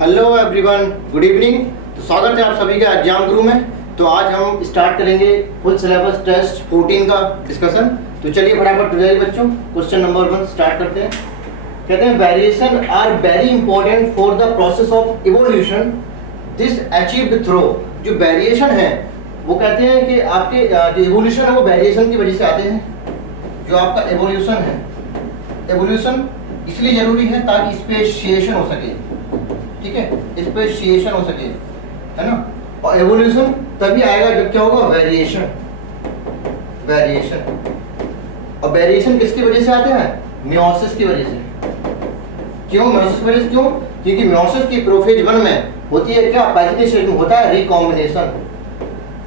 Hello everyone, good evening. तो स्वागत है आप सभी का एग्जाम गुरु में। तो आज हम स्टार्ट करेंगे फुल सिलेबस टेस्ट 14 का डिस्कशन। तो चलिए फटाफट हो जाइए बच्चों, क्वेश्चन नंबर 1 स्टार्ट करते हैं। कहते हैं variation are very important for the process of evolution this achieved through. जो वेरिएशन है वो कहते हैं कि आपके जो इवोल्यूशन है वो वेरिएशन की वजह से आते हैं। जो आपका एवोल्यूशन है, एवोल्यूशन इसलिए जरूरी है ताकि स्पेशिएशन हो सके, ठीक है, स्पेशिएशन हो सके, है ना। और एवोल्यूशन तभी आएगा जब क्या होगा, वेरिएशन। वेरिएशन और वेरिएशन किसकी वजह से आते हैं, मियोसिस की वजह से। क्यों मियोसिस की वजह से? क्यों? क्योंकि मियोसिस की प्रोफेज 1 में होती है क्या, पहले स्टेज में होता है रिकॉम्बिनेशन।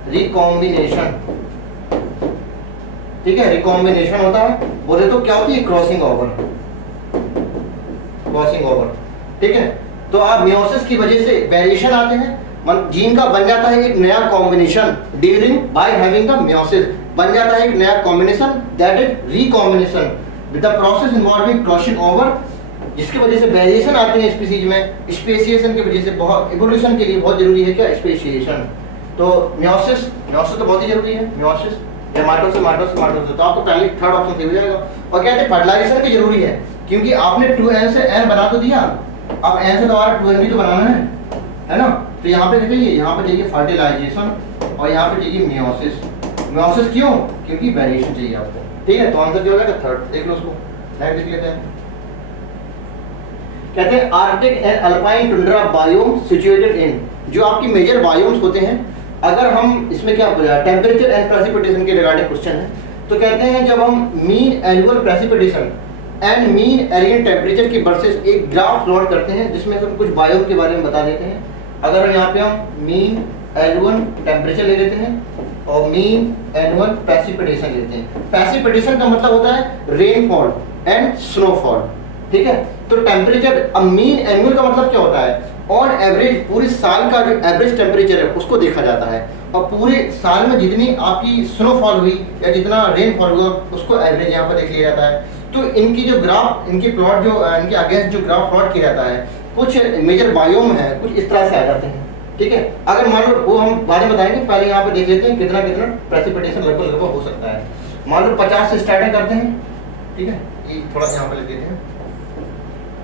रिकॉम्बिनेशन, ठीक है, रिकॉम्बिनेशन होता है। बोले तो क्या होती है, क्रॉसिंग ओवर। क्रॉसिंग ओवर, ठीक है। तो आप मियोसिस की वजह से वेरिएशन आते हैं, जीन का बन जाता है एक नया combination during by having the meiosis, बन जाता है एक नया combination, that is recombination with the process involving crossing over, जिसकी वजह से वेरिएशन आते हैं स्पीसीज में। स्पेशिएशन की वजह से बहुत, इवोल्यूशन के लिए बहुत जरूरी है क्या, स्पेशिएशन। तो मियोसिस, मियोसिस तो बहुत ही जरूरी है। मियोसिस या माइटोसिस, माइटोसिस, माइटोसिस, तो आप तो पहले थर्ड ऑप्शन सही हो जाएगा। और कहते हैं फर्टिलाइजेशन भी जरूरी है, क्योंकि आपने 2n से n बना तो दिया, अब n से दोबारा 2n भी तो बनाना है ना। तो यहाँ पे देखिए, यहाँ पे चाहिए फर्टिलाइजेशन और यहाँ पे चाहिए मियोसिस। मियोसिस क्यों? क्योंकि वेरिएशन चाहिए आपको, ठीक है। तो आंसर क्या हो जाएगा, थर्ड। देख लो उसको, नेक्स्ट देख लेते हैं। कहते हैं Arctic and alpine tundra biome situated in, जो आपकी मेजर बायोम्स होते हैं। अगर हम इसमें क्या टेम्परेचर एंड प्रेसिपिटेशन के रिगार्डिंग क्वेश्चन है, तो कहते हैं जब हम mean annual precipitation and mean aerial temperature की वर्सेस एक ग्राफ प्लॉट करते हैं, जिसमें हम कुछ बायोम के बारे में बता देते हैं। अगर यहाँ पे हम मीन एनुअल टेम्परेचर ले लेते हैं और मीन एनुअल प्रेसिपिटेशन लेते हैं। प्रेसिपिटेशन का मतलब होता है रेनफॉल एंड स्नोफॉल, ठीक है। तो टेम्परेचर, अब मीन एनुअल का मतलब क्या होता है, ऑन एवरेज पूरे साल का जो एवरेज टेम्परेचर है उसको देखा जाता है, और पूरे साल में जितनी आपकी स्नोफॉल हुई या जितना रेनफॉल हुआ उसको एवरेज यहाँ पर देख लिया जाता है। तो इनकी जो ग्राफ, इनकी प्लॉट जो इनके अगेंस्ट जो ग्राफ प्लॉट किया जाता है, कुछ मेजर बायोम है, कुछ इस तरह से आ जाते हैं, ठीक है। अगर मान लो, वो हम बाद में बताएंगे, पहले यहाँ पे देख लेते हैं कितना कितना प्रेसिपिटेशन लगभग हो सकता है। मान लो 50 से स्टार्टिंग करते हैं, ठीक है। ये थोड़ा सा यहाँ पे लिख देते हैं,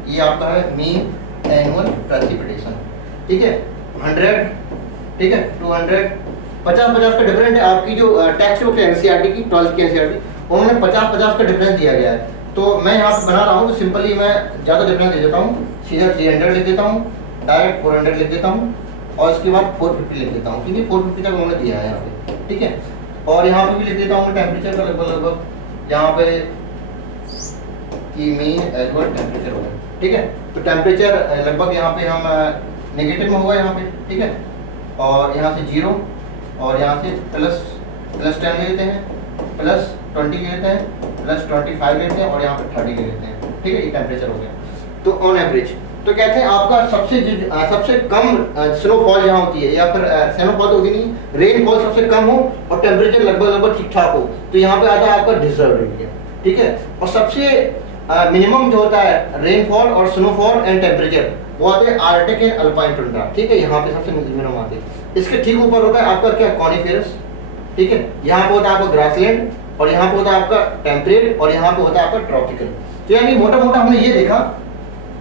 ये आपका है मीन एनुअल प्रेसिपिटेशन, ठीक है। 100, ठीक है, 200, 50-50 का डिफरेंट है। आपकी जो टेक्स्ट बुक है एनसीईआरटी की, 12th की एनसीईआरटी, उन्होंने 50-50 का डिफरेंस दिया गया है। तो मैं यहाँ पे बना रहा हूँ, तो सिंपली मैं ज़्यादा डिफरेंस दे देता हूँ, सीधा 300 लिख देता हूँ, डायरेक्ट 400 लिख देता हूँ, और इसके बाद 450 लिख देता हूँ, क्योंकि 450 तक उन्होंने दिया है यहाँ पे, ठीक है। और यहाँ पे भी लिख देता हूँ टेम्परेचर का लगभग यहाँ पे कि मीन एनुअल टेम्परेचर होगा, ठीक है। तो टेम्परेचर लगभग यहाँ पे हम नेगेटिव में होगा यहाँ पे, ठीक है। और यहाँ से 0 और यहाँ से प्लस 10 ले लेते हैं, प्लस 20 ले लेते हैं, प्लस 25 लेते हैं, और यहाँ पे 30 ले लेते हैं, ठीक है। ये टेम्परेचर हो गया। तो ऑन एवरेज तो कहते हैं आपका सबसे कम स्नोफॉल जहाँ होती है, या फिर स्नोफॉल तो होती नहीं, रेनफॉल सबसे कम हो और टेम्परेचर लगभग ठीक ठाक हो, तो यहाँ पे आता है आपका डिजर्व एरिया, ठीक है। और सबसे मिनिमम जो होता है रेनफॉल और स्नोफॉल एंड टेम्परेचर, वो आते हैं आर्कटिक एंड अल्पाइन टुंड्रा, ठीक है। यहाँ पे सबसे मिनिमम आते हैं। इसके ठीक ऊपर होता है आपका क्या, कॉनिफेरस, ठीक है। यहाँ पे होता है आपका ग्रासलैंड, और यहाँ पे होता है आपका टेम्परेट, और यहाँ पे होता है आपका ट्रॉपिकल। तो यानी मोटा मोटा हमने ये देखा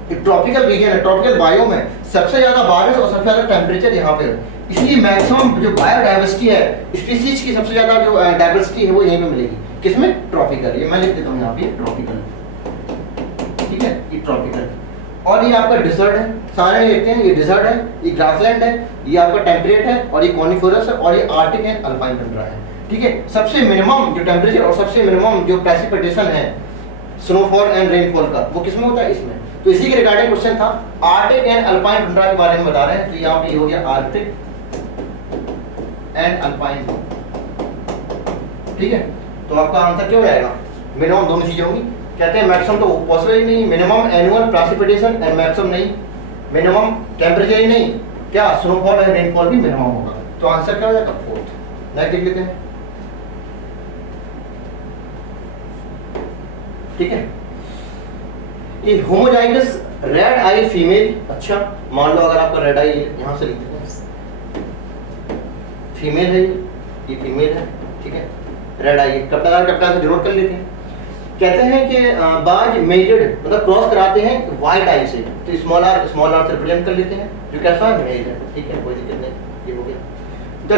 कि ट्रॉपिकल रीजन है, ट्रॉपिकल बायोम है, सबसे ज्यादा बारिश और सबसे ज्यादा टेम्परेचर यहाँ पे है। इसलिए मैक्सिमम जो बायोडाइवर्सिटी है, स्पीसीज की सबसे ज्यादा जो डाइवर्सिटी है वो यहीं पे मिलेगी, किसमें, ट्रॉपिकल। ये मैं लिख देता हूँ यहाँ पे ट्रॉपिकल, ठीक है, ये ट्रॉपिकल। और ये आपका डिजर्ट है, सारे लिखते हैं, ये डिजर्ट है, ये ग्रासलैंड है, ये आपका टेम्परेट है, और ये कॉनिफेरस है, और ये आर्कटिक एंड अल्पाइन टुंड्रा है, ठीक है। सबसे मिनिमम जो टेम्परेचर और सबसे मिनिमम जो प्रेसिपिटेशन है स्नोफॉल एंड रेनफॉल का, वो किसमें होता है, इसमें। तो इसी के रिगार्डिंग क्वेश्चन था, आर्कटिक एंड अल्पाइन टुंड्रा के बारे में बता रहे हैं। तो यहाँ पे हो गया आर्कटिक एंड अल्पाइन, ठीक है। तो आपका आंसर क्या हो जाएगा, मिनिमम दोनों चीजें होंगी। कहते हैं मैक्सिमम तो पॉसिबल ही नहीं, minimum annual precipitation and maximum नहीं, मिनिमम टेम्परेचर ही नहीं, क्या स्नोफॉल एंड रेनफॉल भी मिनिमम होगा। तो आंसर क्या हो जाएगा, 4th। नेक्स्ट देख लेते हैं, ठीक है। ये होमोजाइगस रेड आई फीमेल, अच्छा मान लो अगर आपका रेड आई यहाँ से लिखते हैं फीमेल है, ये फीमेल है, ठीक है, रेड आई कैपिटल से डिनोट कर लेते हैं। कहते हैं कि बाज मेजर्ड मतलब क्रॉस कराते हैं वाइट आई से, तो स्मॉल आर से रिप्रेजेंट कर लेते हैं जो कैसा है मेल है, ठीक है, कोई दिक्कत नहीं, ये हो गया। The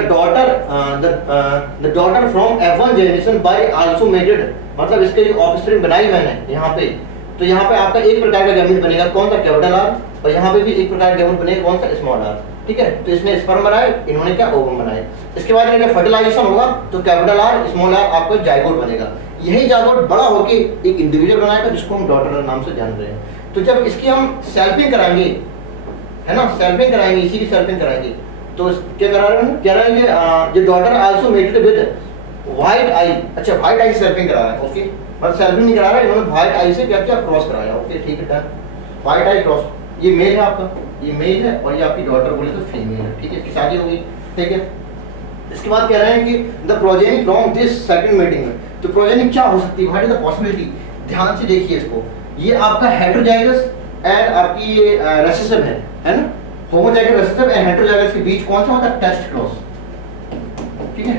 daughter from F1 generation by also measured, मतलब इसके जो ऑफस्प्रिंग बनाई मैंने यहाँ पे, तो यहाँ पे आपका एक प्रकार का गैमेट बनेगा कौन सा, कैपिटल आर, और यहाँ पे भी एक प्रकार का गैमेट बनेगा कौन सा, स्मॉल आर, ठीक है। तो इसमें स्पर्म बनाए, इन्होंने क्या ओवम बनाए। इसके बाद इनका फर्टिलाइजेशन होगा तो कैपिटल आर स्मॉल आर आपको जाइगोट बनेगा। यही जाइगोट बड़ा होके एक इंडिविजुअल बनाएगा जिसको हम डॉटर नाम से जान रहे हैं। तो जब इसकी हम सेल्फिंग कराएंगे, है ना, सेल्फिंग कराएंगे, इसी की सेल्फिंग कराएंगे, तो क्या करा रहे हैं, कह रहे हैं जो daughter also mated with white eye, अच्छा व्हाइट आई सेल्फिंग करा रहा है, ओके, मतलब सेल्फिंग नहीं करा रहा है, इन्होंने व्हाइट आई से क्या किया, क्रॉस कराया, ओके ठीक है डन। व्हाइट आई क्रॉस, ये मेल है आपका, ये मेल है, और ये आपकी डॉटर बोले तो फीमेल है, ठीक है, इसकी शादी हो गई, ठीक है। इसके बाद कह रहे हैं कि the progeny from this second meeting में, तो प्रोजेनी क्या हो सकती है, व्हाट इज द पॉसिबिलिटी, ध्यान से देखिए इसको, ये आपका हेटेरोजाइगस एंड आपकी रेसेसिव है ना, होमोजाइगस रेसेसिव एंड हेटेरोजाइगस के बीच कौन सा होता है, टेस्ट क्रॉस, ठीक है।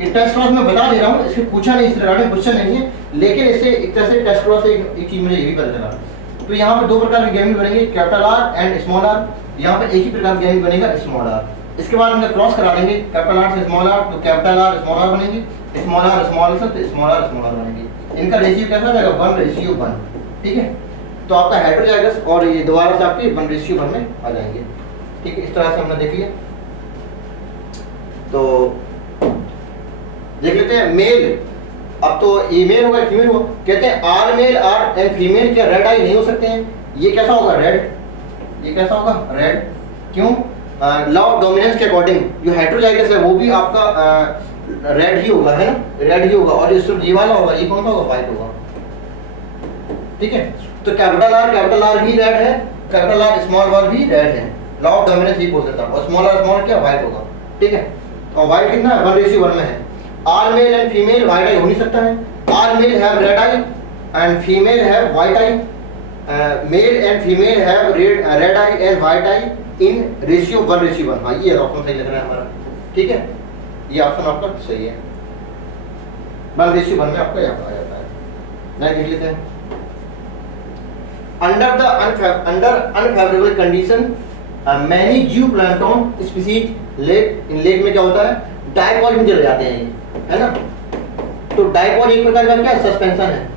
ये टेस्ट क्रॉस मैं बता दे रहा हूँ, इसमें पूछा नहीं, इस रिगार्डिंग क्वेश्चन नहीं है, लेकिन इससे एक तरह से टेस्ट क्रॉस से एक चीज मुझे ये भी पता चला। तो यहाँ पर दो प्रकार के गैमेट बनेंगे, capital R and small R, यहाँ पर एक ही प्रकार का गैमेट बनेगा स्मॉल आर। इसके बाद हम क्रॉस करा देंगे कैपिटल आर से स्मॉल आर, तो कैपिटल आर स्मॉल आर बनेंगे, स्मॉल आर स्मॉल से तो स्मॉल आर बनेंगे। इनका रेशियो कैसा रहेगा, 1:1, ठीक है। तो आपका हेटेरोजाइगस और ये दोबारा से आपके 1:1 में आ जाएंगे, ठीक है। इस तरह से हमने देख लिया। तो देख लेते हैं मेल, अब तो ये मेल होगा फीमेल होगा। कहते हैं or male or and female क्या रेड आई नहीं हो सकते हैं, ये कैसा होगा रेड, ये कैसा होगा रेड, क्यों, लॉ ऑफ डोमिनेंस के अकॉर्डिंग जो हेटेरोजाइगस है वो भी आपका रेड ही होगा, है ना, रेड ही होगा, और ये वाला होगा, ये कौन सा होगा, व्हाइट होगा, ठीक है। तो कैपिटल आर भी रेड है, कैपिटल आर स्मॉल आर भी रेड है, लॉ ऑफ डोमिनेंस ये बोल देता हूं, और स्मॉल क्या व्हाइट होगा, ठीक है। और व्हाइट कितना 1:1 में है। Are male and female white eye हो नहीं सकता है, are male have red eye and female have white eye, male and female have red eye and white eye in ratio 1:1। हाँ ये ऑप्शन सही लग रहा है हमारा, ठीक है, ये ऑप्शन आपका सही है, 1:1 में आपका यहाँ पर आ जाता है। नहीं देख लेते हैं, under unfavourable condition many zooplankton species lake में क्या होता है, डाइपॉल में चले जाते हैं, है ना। तो डाइपॉल एक प्रकार का क्या सस्पेंशन है,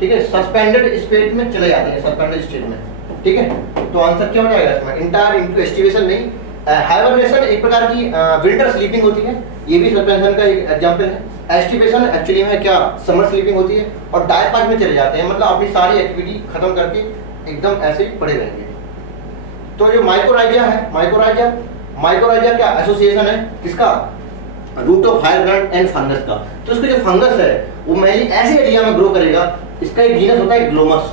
ठीक है, सस्पेंडेड स्टेट में चले जाते हैं, सस्पेंडेड स्टेट में, ठीक है। तो आंसर क्या हो जाएगा इसमें, इंटायर इनटू एस्टिवेशन नहीं, हाइबरनेशन एक प्रकार की विंटर स्लीपिंग होती है, ये भी सस्पेंशन का एक एग्जांपल है। एस्टिवेशन एक्चुअली में क्या समर स्लीपिंग होती है, और डायपार्क में चले जाते हैं, मतलब अपनी सारी एक्टिविटी खत्म करके एकदम ऐसे ही पड़े रहेंगे। तो जो माइकोराइजा है, माइकोराइजा क्या एसोसिएशन है किसका, root of higher plant and fungus का। तो इसका जो फंगस है वो मेनली ऐसे एरिया में ग्रो करेगा, इसका एक जीनस होता है ग्लोमस,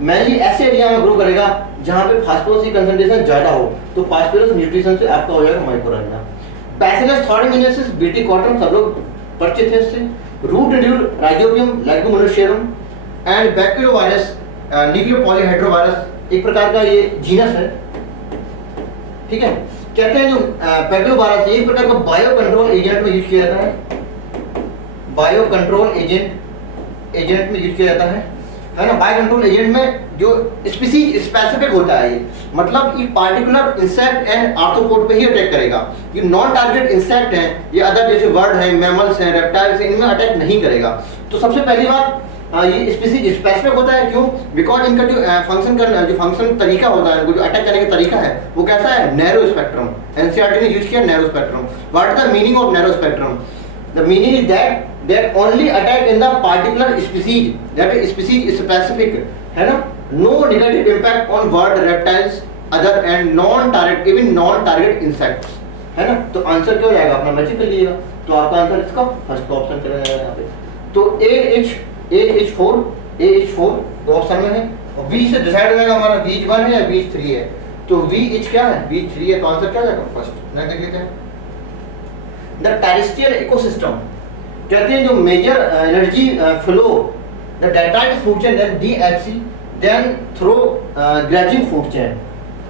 मेनली ऐसे एरिया में ग्रो करेगा जहां पे फास्फोरस की कंसंट्रेशन ज्यादा हो, तो फास्फोरस न्यूट्रिशन से आपका हो जाएगा mycorrhiza. Bacillus thuringiensis BT cotton सब लोग परिचित है इससे, root nodule rhizobium leguminosarum and baculovirus nucleopolyhedrovirus एक प्रकार का ये जीनस है, ठीक है। कहते हैं जो बैक्टीरियोवायरस एक प्रकार का बायो कंट्रोल एजेंट में यूज किया जाता है, बायो कंट्रोल एजेंट में यूज किया जाता है ना। बायो कंट्रोल एजेंट में जो स्पीसीज स्पेसिफिक होता है, ये मतलब एक पार्टिकुलर इंसेक्ट एंड आर्थ्रोपोड पे ही अटैक करेगा। ये नॉन टारगेट इंसेक्ट हैं, ये अदर जैसे बर्ड हैं, मैमल्स हैं, रेप्टाइल्स हैं, इनमें अटैक नहीं करेगा। तो सबसे पहली बात ये स्पीसीज स्पेसिफिक होता है, क्यों, बिकॉज इनका जो फंक्शन तरीका होता है, जो अटैक करने का तरीका है वो कैसा है, नैरो स्पेक्ट्रम। एनसीईआरटी ने यूज किया narrow spectrum. What is the meaning of narrow spectrum, the meaning is that only attack in the particular species, that is species specific, है ना, no negative impact on bird, reptiles, other and non-target, even non-target insects, है ना। तो answer क्या हो जाएगा, अपना matching कर लीजिएगा, तो आपका आंसर इसका फर्स्ट ऑप्शन चला जाएगा यहाँ पे। तो AH4 दो ऑप्शन में है, और B से डिसाइड हो जाएगा हमारा BH1 है या BH3 है। तो VH क्या है, BH3 है, तो आंसर क्या हो जाएगा फर्स्ट। ना देख लेते हैं, द टेरेस्ट्रियल इकोसिस्टम कहते हैं जो major energy flow the detritus food chain DHC then through grazing food chain,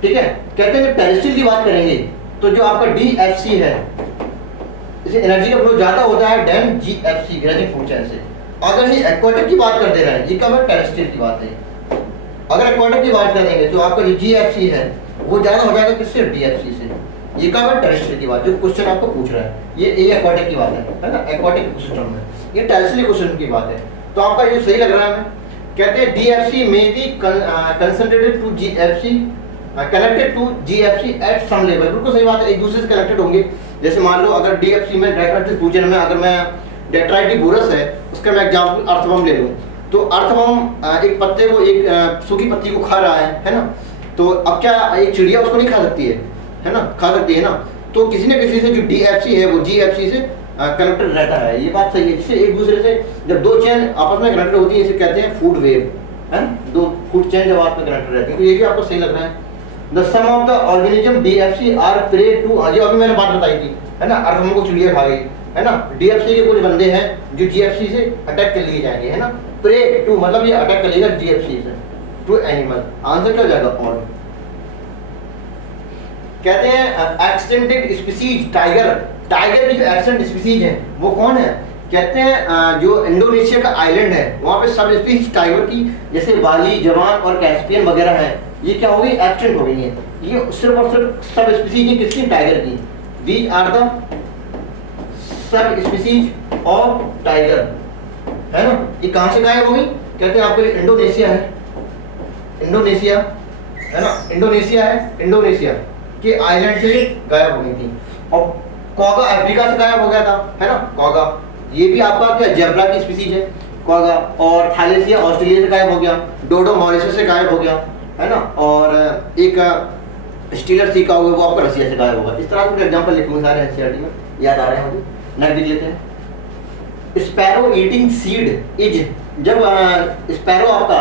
ठीक है। कहते हैं टेरेस्ट्रियल की बात करेंगे तो जो आपका DFC है, इसे एनर्जी का फ्लो ज़्यादा होता है than GFC grazing food chain से। अगर ये एक्वाटिक की बात कर दे रहा है, ये कब है, टेरेस्ट्रियल की बात है। अगर एक्वाटिक की बात करेंगे तो आपका जो GFC है वो ज़्यादा हो जाएगा किससे, DFC से। ये कब है, टेरेस्ट्रियल की बात, जो क्वेश्चन आपको पूछ रहा है ये एक्वाटिक की बात है ना, एक्वाटिक सिस्टम में। ये टेरेस्ट्रियल क्वेश्चन की बात है, तो आपका ये सही लग रहा है हमें। कहते हैं DFC में be concentrated to GFC connected to GFC at some level. बिल्कुल सही बात है, एक दूसरे से कनेक्टेड होंगे। जैसे मान लो अगर DFC में डेट्राइटिस पूजन में अगर मैं डेट्राइटिबोरस है उसका मैं एग्जांपल अर्थवर्म ले लूँ, तो अर्थवर्म एक पत्ते को, एक सूखी पत्ती को खा रहा है ना। तो अब क्या एक चिड़िया उसको नहीं खा सकती है ना, खा सकती है ना। तो किसी न किसी से जो DFC है वो GFC से कनेक्टेड रहता है, ये बात सही है। जिससे एक दूसरे से जब दो चेन आपस में कनेक्टेड होती है इसे कहते हैं फूड वेव, है ना। दो फूड चेन जब आपस में कनेक्टेड रहती है, तो ये भी आपको सही लग रहा है। The some of the organism DFC are prey to, जो अभी मैंने बात बताई थी, है ना, अर्थवर्म को चिड़िया खा गई, है ना। DFC के कुछ बंदे हैं जो GFC से अटैक कर लिए जाएंगे, है ना। प्रे टू मतलब ये अटैक कर लेगा DFC से टू एनिमल। आंसर क्या हो जाएगा, ऑल। कहते हैं एक्सटेंडेड स्पीसीज टाइगर, टाइगर की जो एक्सटेंट स्पीसीज है वो कौन है, कहते हैं जो इंडोनेशिया का आइलैंड है वहाँ पे सब स्पीसीज टाइगर की, जैसे बाली, जवान और कैस्पियन वगैरह है, ये क्या हो गई, एक्सटेंट हो गई है। ये सिर्फ और सिर्फ सब स्पीसीज है किसकी, टाइगर की। These are the sub species of tiger, है ना। ये कहाँ से गायब हो गई, कहते हैं आपके इंडोनेशिया है, इंडोनेशिया है ना, इंडोनेशिया है, इंडोनेशिया के आइलैंड से गायब हो गई थी। और क्वागा अफ्रीका से गायब हो गया था, है ना, क्वागा। ये भी आपका क्या जेब्रा की स्पीसीज है क्वागा। और थैलेसिया ऑस्ट्रेलिया से गायब हो गया, डोडो मॉरिशस से गायब हो गया, है ना। और एक स्टीलर सी का होगा वो आपका रसिया से गायब होगा। इस तरह के एग्जांपल लिखूंगे सारे एनसीईआरटी में, याद आ रहे हैं मुझे, नेक्स्ट देख लेते हैं। स्पैरो ईटिंग सीड इज, जब स्पैरो आपका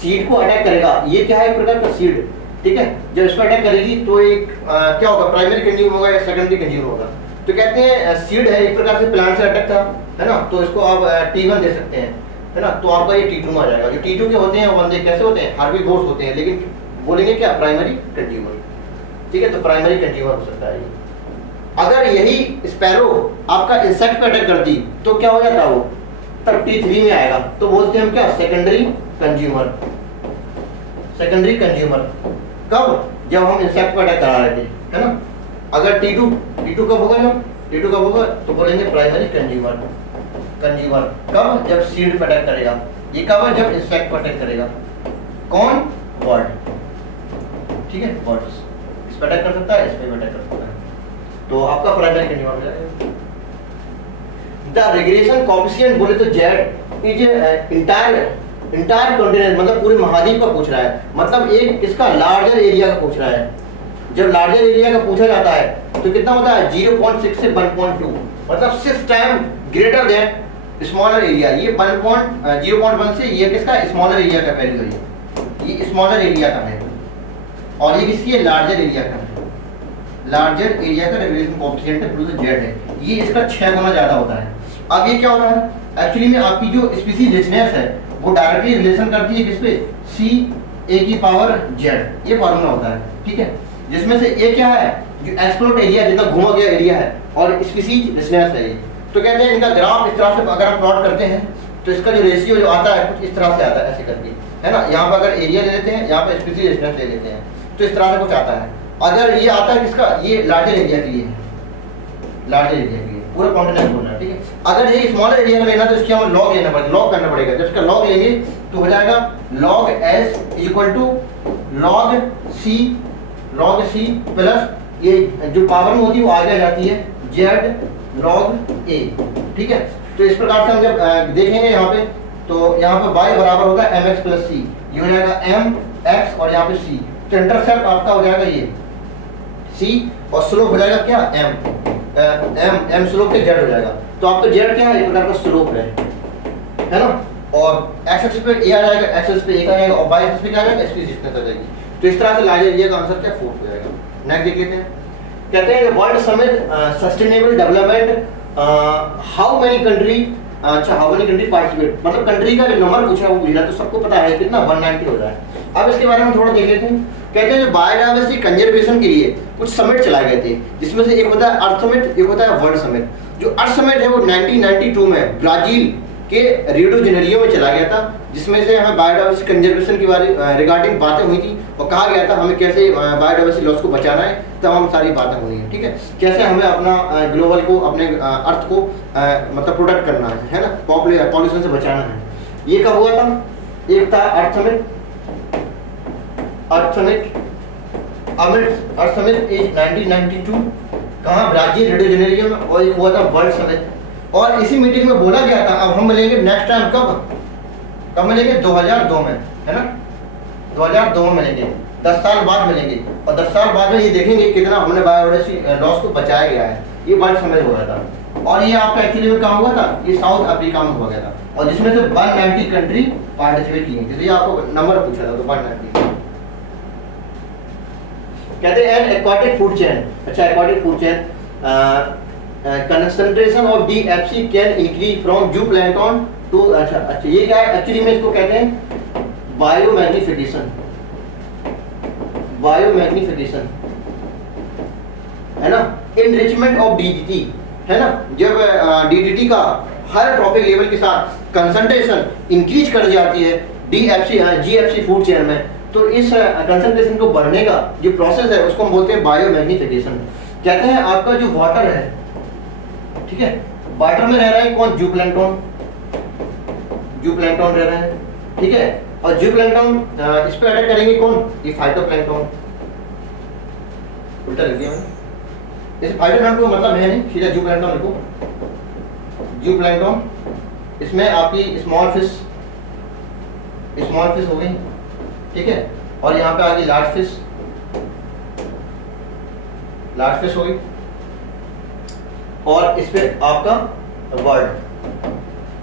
सीड को अटैक करेगा, ये क्या है, एक प्रकार का सीड, ठीक है। जब इस पर अटैक करेगी तो एक क्या होगा, प्राइमरी कंज्यूम होगा या सेकेंडरी कंज्यूम होगा। तो कहते हैं सीड है, एक प्रकार से प्लांट से अटैक था, है ना। तो इसको आप T1 दे सकते हैं, है ना। तो आपका ये T2 में आ जाएगा। जो T2 के होते हैं वो बंदे कैसे होते हैं, हार्बीवोर्स होते हैं, लेकिन बोलेंगे क्या, प्राइमरी कंज्यूमर, ठीक है। तो प्राइमरी कंज्यूमर हो सकता है ये। अगर यही स्पैरो आपका इंसेक्ट पे अटैक करती तो क्या हो जाता, वो तब T3 में आएगा। तो बोलते हैं हम क्या, सेकेंडरी कंज्यूमर, सेकेंडरी कंज्यूमर। कब, जब हम इंसेक्ट पर अटैक करा रहे थे, है ना। अगर T2 कब होगा, जब T2 कब होगा तो बोलेंगे प्राइमरी कंज्यूमर, कंज्यूमर। कब, जब सीड पर अटैक करेगा। ये कब है, जब इंसेक्ट पर अटैक करेगा। कौन, बर्ड, ठीक है, बर्ड्स इस पर अटैक कर सकता है, इस पर अटैक कर सकता है। तो आपका प्राइमरी कंज्यूमर हो जाएगा। द रेगुलेशन कोएफिशिएंट बोले तो Z इज इंटायर कॉन्टिनेंट, मतलब पूरे महाद्वीप का पूछ रहा है, मतलब एक किसका, लार्जर एरिया का पूछ रहा है। जब लार्जर एरिया का पूछा जाता है तो कितना होता है, 0.6 से 1.2, मतलब 6 time greater than smaller area. ये 0.1 से ये किसका, स्मॉलर एरिया का वैल्यू है, ये स्मॉलर एरिया का है। और ये किसकी है, लार्जर एरिया का है। लार्जर एरिया का रेगुलेशन कोएफिशिएंट है Z है, ये इसका 6 गुना ज्यादा होता है। अब ये क्या हो रहा है, एक्चुअली में आपकी जो स्पीसीज रिचनेस है वो डायरेक्टली रिलेशन करती है किस पे, CA⁻Z, ये फॉर्मूला होता है, ठीक है। जिसमें से ए क्या है, जो एक्सप्लोर्ड एरिया, जितना घुमा गया एरिया है, और स्पीसीज रिचनेस है ये। तो कहते हैं इनका ग्राफ इस तरह से अगर हम प्लॉट करते हैं तो इसका जो रेशियो जो आता है कुछ इस तरह से आता है, ऐसे करके, है ना। यहाँ पर अगर एरिया ले लेते हैं, यहाँ पर स्पीसीज रिचनेस ले लेते हैं, तो इस तरह से कुछ आता है। अगर ये आता है किसका, ये लार्जर एरिया के लिए, लार्जर एरिया के लिए पूरा कॉन्टिनेंट बोलना है, ठीक है। अगर ये स्मॉलर एरिया का लेना तो इसके हमें लॉग लेना पड़ेगा, लॉग करना पड़ेगा। जब इसका लॉग लेंगे तो हो जाएगा log S equal to log C plus ये जो पावर में होती है वो आगे आ जाती है Z log A, ठीक है। तो इस प्रकार से हम जब देखेंगे यहाँ पे, तो यहाँ पे y बराबर होगा mx प्लस c, ये हो जाएगा mx और यहाँ पे c। तो इंटरसेप्ट आपका हो जाएगा ये c और स्लोप हो जाएगा क्या, m स्लोप के z हो जाएगा। तो आपका z क्या है, एक प्रकार का स्लोप है ना। और x एक्सिस पे a आ जाएगा, x एक्सिस पे a आ जाएगा, और y एक्सिस पे क्या आ जाएगा, इसकी डिस्टेंस आ जाएगी। तो इस तरह से लार्जर एरिया का आंसर क्या, 4 हो जाएगा। नेक्स्ट देख लेते हैं। कहते हैं world summit sustainable development, how many country अच्छा हाउ मेनी कंट्री पार्टिसिपेट, मतलब कंट्री का जो नंबर पूछा है वो पूछ रहा है, तो सबको पता है कितना 190 हो रहा है। अब इसके बारे में थोड़ा देख लेते हैं। कहते हैं जो बायोडायवर्सिटी कंजर्वेशन के लिए कुछ समिट चलाए गए थे, जिसमें से एक होता है अर्थ समिट, एक होता है वर्ल्ड समिट। जो अर्थ समिट है वो 1992 में ब्राजील के रियो डी जेनेरियो में चला गया था, जिसमें से हमें बायोडायवर्सिटी कंजर्वेशन के बारे रिगार्डिंग बातें हुई थी और कहा गया था हमें कैसे बायोडायवर्सिटी लॉस को बचाना है, तमाम सारी बातें हुई हैं, ठीक है। कैसे हमें अपना ग्लोबल को, अपने अर्थ को मतलब प्रोटेक्ट करना है ना, पॉल्यूशन से बचाना है। ये कब हुआ था? एक था अर्थ समिट, अर्थ समिट इज 1992, कहाँ? ब्राजील रियो डी जेनेरियो में। और एक हुआ था वर्ल्ड समिट, और इसी मीटिंग में बोला गया था अब हम मिलेंगे नेक्स्ट टाइम कब मिलेंगे? 2002 में, है ना, 2002 में मिलेंगे, 10 साल बाद मिलेंगे, और 10 साल बाद में ये देखेंगे कितना हमने बायोडायवर्सिटी लॉस को बचाया गया है। ये वर्ल्ड समिट हो रहा था, और ये आपका एक्चुअली में कहाँ हुआ था? ये साउथ अफ्रीका में हुआ गया था, और जिसमें से 190 कंट्री पार्टिसिपेट की थी। तो ये आपको नंबर पूछा था, तो 190। कहते हैं एन एक्वाटिक फूड चेन, अच्छा aquatic food chain concentration of DFC can increase from zooplankton to, अच्छा ये क्या है? एक्चुअली में इसको कहते हैं बायोमैग्निफिकेशन, है ना, इनरिचमेंट ऑफ DDT, है ना। जब DDT का हर ट्रॉपिक लेवल के साथ कंसंट्रेशन इंक्रीज कर जाती है GFC फूड चेन में, तो इस कंसंट्रेशन को बढ़ने का जो प्रोसेस है उसको हम बोलते हैं बायोमैग्निफिकेशन। कहते हैं आपका जो वाटर है, ठीक है, वाटर में रह रहा है कौन? जूप्लैंक्टन रह रहे हैं, ठीक है, और जूप्लैंक्टन इस पे अटैक करेंगे कौन? ये फाइटोप्लैंक्टन। उल्टा लिख दिया मैंने, इस फाइटोप्लैंक्टन का मतलब है नहीं, सीधा जूप्लैंक्टन लिखो। जूप्लैंक्टन, इसमें आपकी स्मॉल फिश हो गई, ठीक है, और यहाँ पे आगे लार्ज फिश हो गई, और इस पे आपका वर्ड,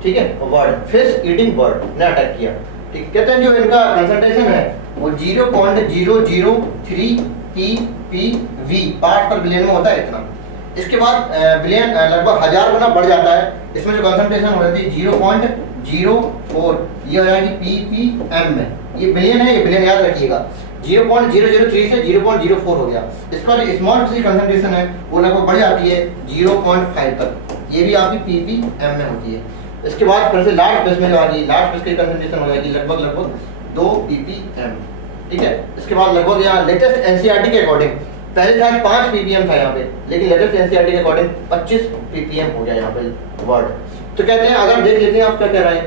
ठीक है, वर्ड फिश ईटिंग बर्ड ने अटैक किया, ठीक। कहते हैं जो इनका कंसंट्रेशन है वो 0.003 ppv पार्ट पर बिलियन में होता है इतना। इसके बाद बिलियन लगभग 1000 गुना बढ़ जाता है, इसमें जो कंसंट्रेशन हो जाती है 0.04, ये हो जाएगी ppm में। ये बिलियन है, ये बिलियन याद रखिएगा। 0.003 से 0.04 हो गया। इसका जो स्मॉल फिश की कंसंट्रेशन है वो लगभग बढ़ जाती है 0.5 तक, ये भी आपकी ppm में होती है। इसके बाद फिर से लार्ज फिश में जो आ गई, लार्ज फिश की कंसंट्रेशन हो जाएगी लगभग 2 ppm, ठीक है। इसके बाद लगभग यहाँ लेटेस्ट एनसीईआरटी के अकॉर्डिंग, पहले था 5 ppm था यहाँ पे, लेकिन लेटेस्ट एनसीईआरटी के अकॉर्डिंग 25 ppm हो गया यहाँ पे वर्ड। तो कहते हैं, अगर देख लेते हैं आप क्या कह रहा है,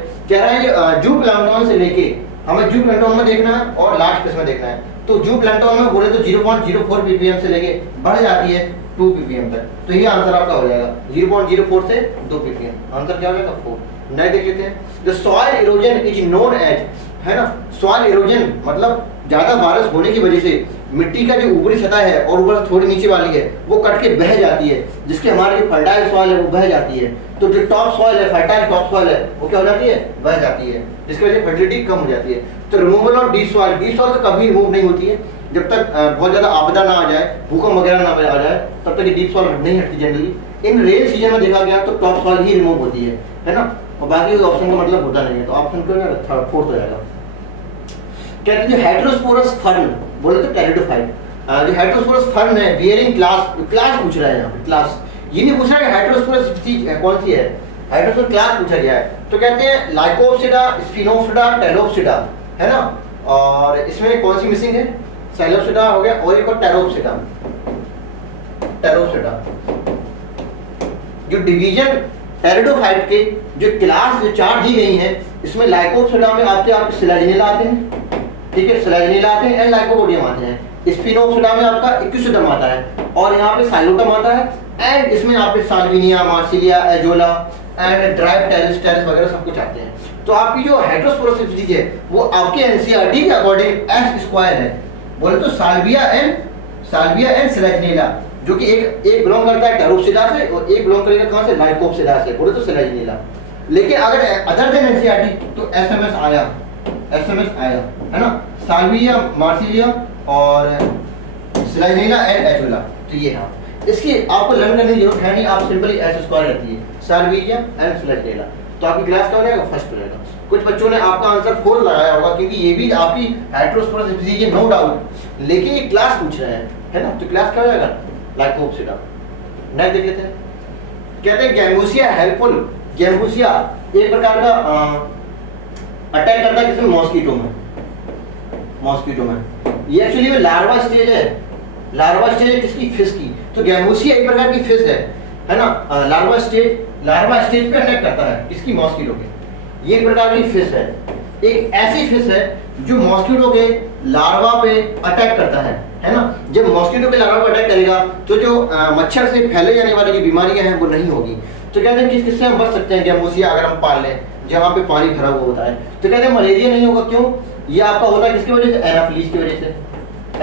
जूप्लैंक्टन से लेके हमें जूप्लैंक्टन में देखना है और लार्ज फिश में देखना है। तो जूप्लैंक्टन में बोले तो 0.04 ppm से लेके बढ़ जाती है 2 ppm तक, तो ये आंसर आपका हो जाएगा 0.04 से 2 ppm। आंसर क्या हो जाएगा? 4। नहीं देख लेते हैं। The soil erosion is known as, है ना, सॉइल इरोजन मतलब ज्यादा बारिश होने की वजह से मिट्टी का जो ऊपरी सतह है और ऊपर थोड़ी नीचे वाली है वो कट के बह जाती है, जिसके हमारी जो फर्टाइल सॉइल है वो बह जाती है। तो जो टॉप सॉइल है, फर्टाइल टॉप सॉइल है, वो क्या हो जाती है? बह जाती है, जिसकी वजह से फर्टिलिटी कम हो जाती है। तो रिमूवल ऑफ डी सॉइल तो कभी रिमूव नहीं होती है जब तक बहुत ज्यादा आपदा ना आ जाए, भूकंप वगैरह ना आ जाए, तब तक ये डीप सॉइल नहीं हटती जनरली। इन रेन सीजन में देखा गया तो टॉप सॉइल ही रिमूव होती है ना, और बाकी ऑप्शन का मतलब होता नहीं है। तो ऑप्शन क्यों ना 4th हो जाएगा। कहते हैं हेटेरोस्पोरस फर्न, बोले तो टेरिडोफाइट, जो हेटेरोस्पोरस फर्न है बियरिंग क्लास पूछ रहा है यहाँ पे, क्लास ये नहीं पूछ रहा है हेटेरोस्पोरस कौन सी है, हेटेरोस्पोरस क्लास पूछा गया है। तो कहते हैं लाइकोप्सिडा, स्फिनोप्सिडा, टेरोप्सिडा, है ना, और इसमें कौन सी मिसिंग है? सेलोप्सिडा हो गया, और एक और टेरोप्सिडा। जो डिवीजन टेरिडोफाइट के जो क्लास जो 4 दी गई हैं, इसमें लाइकोप्सिडा में आपके सिलाजिनेला आते हैं, ठीक है, सिलाजिनेला आते हैं एंड लाइकोपोडियम आते हैं। स्फिनोप्सिडा में आपका इक्विस्टिडम आता है, और यहाँ पे साइलोटम आता है, एंड इसमें आपके Salvinia, Marsilea, Azolla and Dryopteris वगैरह सब कुछ आते हैं। तो आपकी जो हेटेरोस्पोरस स्पीशीज है वो आपके एनसीईआरटी के अकॉर्डिंग एस स्क्वायर है, बोले तो साल्विया एंड सिलाजिनेला, जो कि एक बिलोंग करता है टेरोप्सिडा से और एक बिलोंग करेगा कहां से? लाइकोप्सिडा से, बोले तो सिलाजिनेला। लेकिन अगर अदर देन एनसीईआरटी तो एसएमएस आया, है ना, साल्विया, मार्सिलिया और सिलाजिनेला एंड एजोला। तो ये हाँ, इसकी आपको लर्न करने की जरूरत है नहीं, आप सिंपली एस स्क्वायर रहती है, साल्विया एंड सिलाजिनेला। तो आपकी क्लास क्या हो जाएगा, फर्स्ट हो जाएगा। कुछ बच्चों ने आपका आंसर 4 लगाया होगा क्योंकि ये भी आपकी हेटेरोस्पोरस स्पीसीज है, नो डाउट, लेकिन ये क्लास पूछ रहे हैं, है ना, तो क्लास क्या हो जाएगा, लाइकोप्सिडा। नेक्स्ट देख लेते हैं, कहते हैं गैम्बूसिया हेल्पफुल। गैम्बूसिया एक प्रकार का अटैक करता है किसमें, मॉस्किटो में, मॉस्किटो में। ये एक्चुअली में लार्वा स्टेज है, लार्वा स्टेज है किसकी, फिश की। तो गैम्बूसिया एक प्रकार की फिश है ना, लार्वा स्टेज पे अटैक करता है किसकी, मॉस्किटो के। ये एक प्रकार की फिश है, एक ऐसी फिश है जो मॉस्किटो के लार्वा पे अटैक करता है ना। जब मॉस्किटो के लार्वा पे अटैक करेगा तो जो मच्छर से फैले जाने वाली जो बीमारियां हैं वो नहीं होगी। तो कहते हैं किससे हम बच सकते हैं गैम्बूसिया अगर हम पाल लें जहाँ पे पानी भरा हुआ होता है। तो कहते हैं मलेरिया नहीं होगा, क्यों, ये आपका होता है किसकी वजह से, एनाफिलीज की वजह से,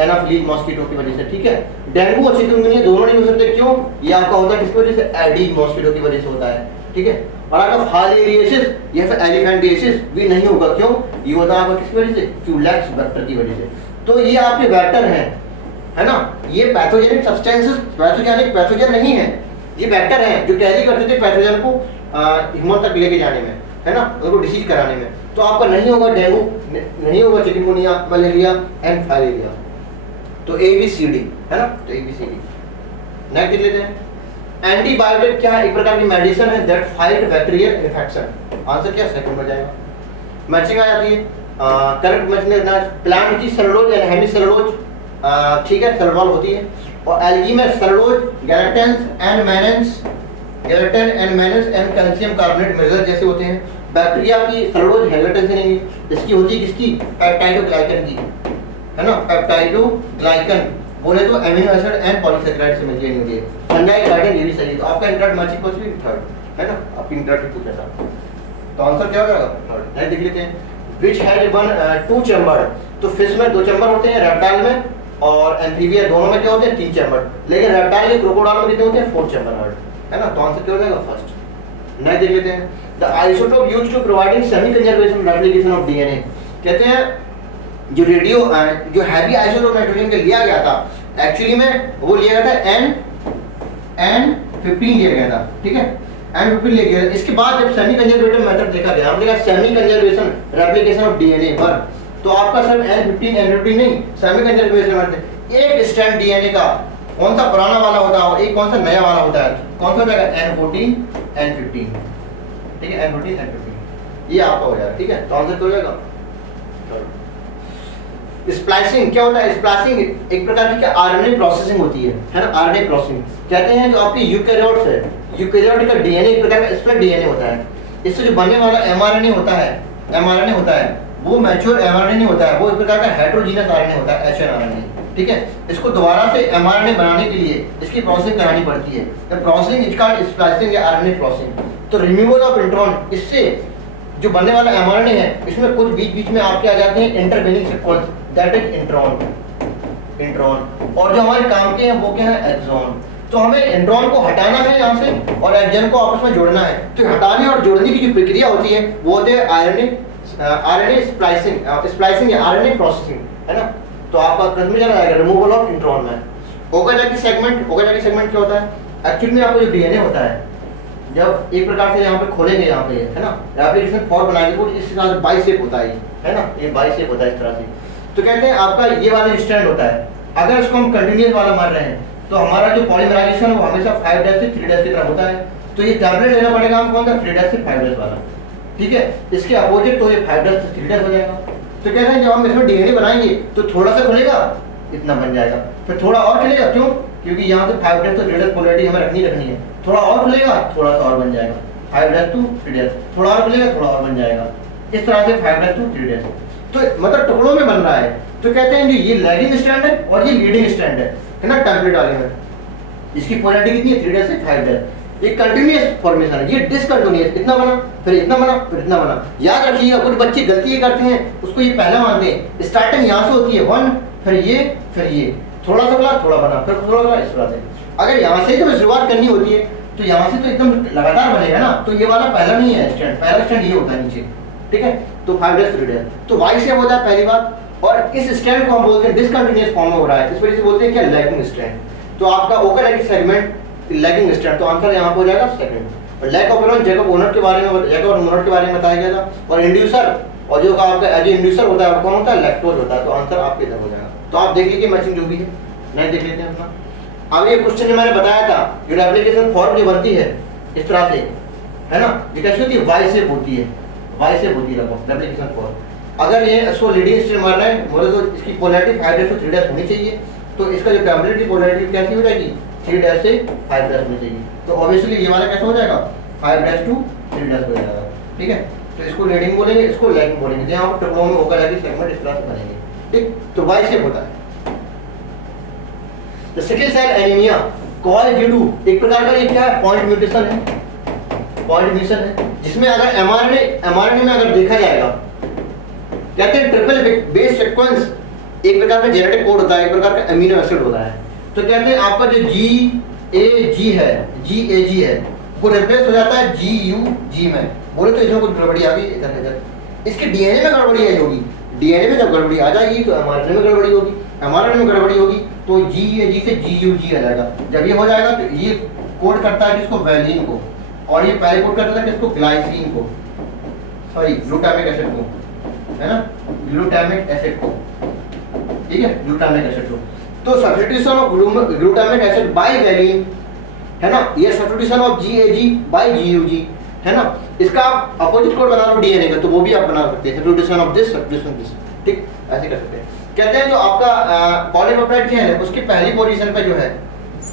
एनाफिलीज मॉस्किटो की वजह से, ठीक है। डेंगू और चिकनगुनिया दोनों नहीं हो सकते, क्यों, ये आपका होता है किसकी वजह से, एडीज मॉस्किटो की वजह से होता है, ठीक है। और आपका फाइलेरियासिस या फिर एलिफेंटियासिस भी नहीं होगा, क्यों, ये होता है आपका किसकी वजह से, क्यूलेक्स वेक्टर की वजह से। तो ये आपके वेक्टर हैं, है ना, ये पैथोजेनिक सब्सटेंसेस, पैथोजन नहीं है, ये वेक्टर हैं जो कैरी करते थे पैथोजन को ह्यूमन तक लेके जाने में, है ना, उनको डिसीज कराने में। तो आपका नहीं होगा डेंगू, नहीं होगा चिकनगुनिया, मलेरिया एंड फाइलेरिया। तो ABCD है ना, तो ABCD। नेक्स्ट देख लेते हैं, एंटीबायोटिक क्या है, एक प्रकार की मेडिसिन है that fight bacterial infection. Answer क्या, सेकंड में जाएगा। मैचिंग आ जाती है, करेक्ट मैचिंग करना, प्लांट की सेलुलोज एंड हेमी सेलुलोज, ठीक है, सेलुलोज होती है। और एल्गी में cellulose, galactans and mannans, galactan and mannans and calcium carbonate mineral जैसे होते हैं। बैक्टीरिया की सेलुलोज हेलेटन से नहीं, इसकी होती है किसकी, पेप्टाइडोग्लाइकन की, है ना, पेप्टाइडोग्लाइकन बोले तो एमिनो एसिड एंड पॉलीसैकेराइड से मिलती नहीं होती है। फंगाई गार्डन ये भी सही है। तो आपका इंटरेक्ट मैचिंग क्वेश्चन भी थर्ड, है ना, आपकी इंटरेक्ट पूछा था, तो आंसर क्या होगा, थर्ड। नेक्स्ट देख लेते हैं, व्हिच हैड वन 2 चैम्बर। तो फिश में 2 चैम्बर होते हैं, रेप्टाइल में और एम्फीबिया दोनों में क्या होते हैं, 3 चैम्बर, लेकिन रेप्टाइल के क्रोकोडाइल में कितने होते हैं, 4 चैम्बर, है ना। तो आंसर क्या हो जाएगा, फर्स्ट। नेक्स्ट देख लेते हैं, the isotope used to providing semi conservation replication of DNA. कहते हैं जो रेडियो जो हैवी आइसोटोप नाइट्रोजन के लिया गया था, एक्चुअली में वो लिया गया था N15 लिया गया था, ठीक है, N15 लिया गया। इसके बाद जब सेमी कंजर्वेटिव मेथड देखा गया, हमने कहा semi conservation replication of DNA पर, तो आपका सब N15 N15 नहीं, सेमी कंजर्वेशन मेथड, एक स्ट्रैंड डीएनए का कौन सा पुराना वाला होता है और एक कौन सा नया वाला होता है, कौन सा हो जाएगा, N14 N15, ठीक है, N14 N15 ये आपका हो जाएगा, ठीक है। तो आंसर क्या हो जाएगा, स्प्लाइसिंग। क्या होता है स्प्लाइसिंग, एक प्रकार की क्या आरएनए प्रोसेसिंग होती है ना, आरएनए प्रोसेसिंग। कहते हैं जो आपकी यूकैरियोट्स है, यूकैरियोट का डीएनए एक प्रकार का स्प्लिट डीएनए होता है, इससे जो बनने वाला एमआरएनए होता है वो मैच्योर एमआरएनए नहीं होता है, वो एक प्रकार का हेटेरोजीनस आरएनए होता है, एचएनआरएनए, ठीक है। इसको दोबारा से एमआरएनए बनाने के लिए इसकी प्रोसेसिंग करानी पड़ती है, the processing is called splicing या आरएनए प्रोसेसिंग। तो रिमूवल ऑफ इंट्रॉन, इससे जो बनने वाला एमआरएनए है इसमें कुछ बीच में आपके आ जाते हैं intervening sequence, that is intron. और जो हमारे काम के हैं वो क्या है, एक्सॉन। तो हमें इंट्रॉन को हटाना है यहाँ से और एक्सॉन को आपस में जोड़ना है। तो हटाने और जोड़ने की जो प्रक्रिया होती है वो होती है आरएनए स्प्लाइसिंग या आरएनए प्रोसेसिंग, है ना। तो आपका कंफ्यूजन आएगा रिमूवल ऑफ इंट्रॉन में। ओकाजाकी सेगमेंट क्या होता है, एक्चुअली में आपको जो डीएनए होता है जब एक प्रकार से यहाँ पे खोलेंगे, यहाँ पे है ना, एप्लीकेशन फॉर बनाएंगे तो इस तरह से बाई शेप होता है ना, ये बाई शेप होता है इस तरह से। तो कहते हैं आपका ये वाला स्टैंड होता है, अगर इसको हम कंटिन्यूअस वाला मान रहे हैं तो हमारा जो पॉलीमराइजेशन वो हमेशा 5' से 3' की तरफ होता है। तो ये टैबलेट लेना पड़ेगा हम कौन सा, 3' से 5' वाला, ठीक है। इसके अपोजिट तो ये 5' से 3' हो जाएगा। तो कहते हैं जब हम इसमें डीएनए बनाएंगे तो थोड़ा सा खुलेगा, इतना बन जाएगा, फिर थोड़ा और खुलेगा, क्यों, क्योंकि यहाँ से 5' से 3' पोलैरिटी हमें रखनी है, थोड़ा और खुलेगा, थोड़ा सा और बन जाएगा, 5' to 3', थोड़ा और खुलेगा, थोड़ा और बन जाएगा, इस तरह से 5' to 3'। तो मतलब टुकड़ों में बन रहा है। तो कहते हैं जो ये लैगिंग स्ट्रैंड है और ये लीडिंग स्ट्रैंड है ना, टेम्पलेट वाले में इसकी पोलैरिटी कितनी है, 3' से 5'। ये कंटिन्यूअस फॉर्मेशन है, ये डिसकंटिन्यूअस, इतना बना फिर इतना बना फिर इतना बना। याद रखिएगा कुछ बच्चे गलती ये करते हैं, उसको ये पहला मानते हैं, स्टार्टिंग यहाँ से होती है 1, फिर ये थोड़ा सा बना, थोड़ा बना, फिर थोड़ा बना, इस तरह से। अगर यहाँ से तो शुरुआत करनी होती है तो यहाँ से तो एकदम लगातार बनेगा ना, तो ये वाला पहला नहीं है स्टैंड, पहला स्टैंड ये होता है नीचे, ठीक है। तो 5' 3', तो वाई शेप होता है पहली बात। और इस स्टैंड को हम बोलते हैं डिसकंटिन्यूअस फॉर्म में हो रहा है, इस वजह से बोलते हैं क्या, लैगिंग स्टैंड। तो आपका ओकाजाकी सेगमेंट लैगिंग स्टैंड, तो आंसर यहाँ पे हो जाएगा सेकंड। और lac of operon Jacob Monod के बारे में, जैकब ओनर के बारे में बताया गया था। और इंड्यूसर, और जो आपका एज इंड्यूसर होता है कौन होता है, लैक्टोज होता है। तो आंसर आपके इधर हो जाएगा। तो आप देख लीजिए मैचिंग जो भी है, नहीं देख लेते हैं अपना। अब ये क्वेश्चन जो मैंने बताया था, जो रेप्लिकेशन फॉर्म जो बनती है इस तरह से, है ना, ये कैसी होती है, वाई शेप होती है, वाई शेप होती है रेप्लिकेशन फॉर्म। अगर ये इसको लीडिंग स्ट्रिंग मार रहा है बोले तो इसकी पोलैरिटी 5' से 3' होनी चाहिए। तो इसका जो टेम्पलेट की पोलैरिटी कैसी हो जाएगी, 3' से 5' होनी चाहिए। तो ऑब्वियसली ये वाला कैसा हो जाएगा, 5' to 3' हो जाएगा, ठीक है। तो इसको लीडिंग बोलेंगे, इसको लैगिंग बोलेंगे। यहाँ पर ट्रिपलो में होकर जाके सेगमेंट इस तरह से बनेंगे, ठीक। तो वाई शेप होता है। तो sickle cell anaemia called due to, एक प्रकार का ये क्या है, पॉइंट म्यूटेशन है, पॉइंट म्यूटेशन है, जिसमें अगर एमआरएनए में अगर देखा जाएगा, कहते हैं ट्रिपल बेस सीक्वेंस, एक प्रकार का जेनेटिक कोड होता है, एक प्रकार का अमीनो एसिड होता है। तो कहते हैं आपका जो GAG है वो रिप्लेस हो जाता है GUG में। बोले तो इसमें कुछ गड़बड़ी आ गई इधर इधर, इसके डीएनए में गड़बड़ी आई होगी। डीएनए में जब गड़बड़ी आ जाएगी तो एमआरएनए में गड़बड़ी होगी, एमआरएनए में गड़बड़ी होगी तो GAG से GUG आ जाएगा। जब ये हो जाएगा तो ये कोड करता है किसको, वैलिन को, और ये पहले कोड करता है किसको, ग्लाइसिन को, सॉरी ग्लूटामिक एसिड को, है ना, ग्लूटामिक एसिड को, ठीक है, ग्लूटामिक एसिड को। तो substitution of glutamic acid by valine, है ना, ये substitution of GAG by GUG, है ना। इसका आप अपोजिट कोड बना लो डीएनए का, तो वो भी आप बना सकते हैं, substitution of this, substitution this, ठीक, ऐसे कर सकते हैं। कहते हैं जो आपका पॉलीपेप्टाइड चेन है उसकी पहली पोजीशन पे जो है,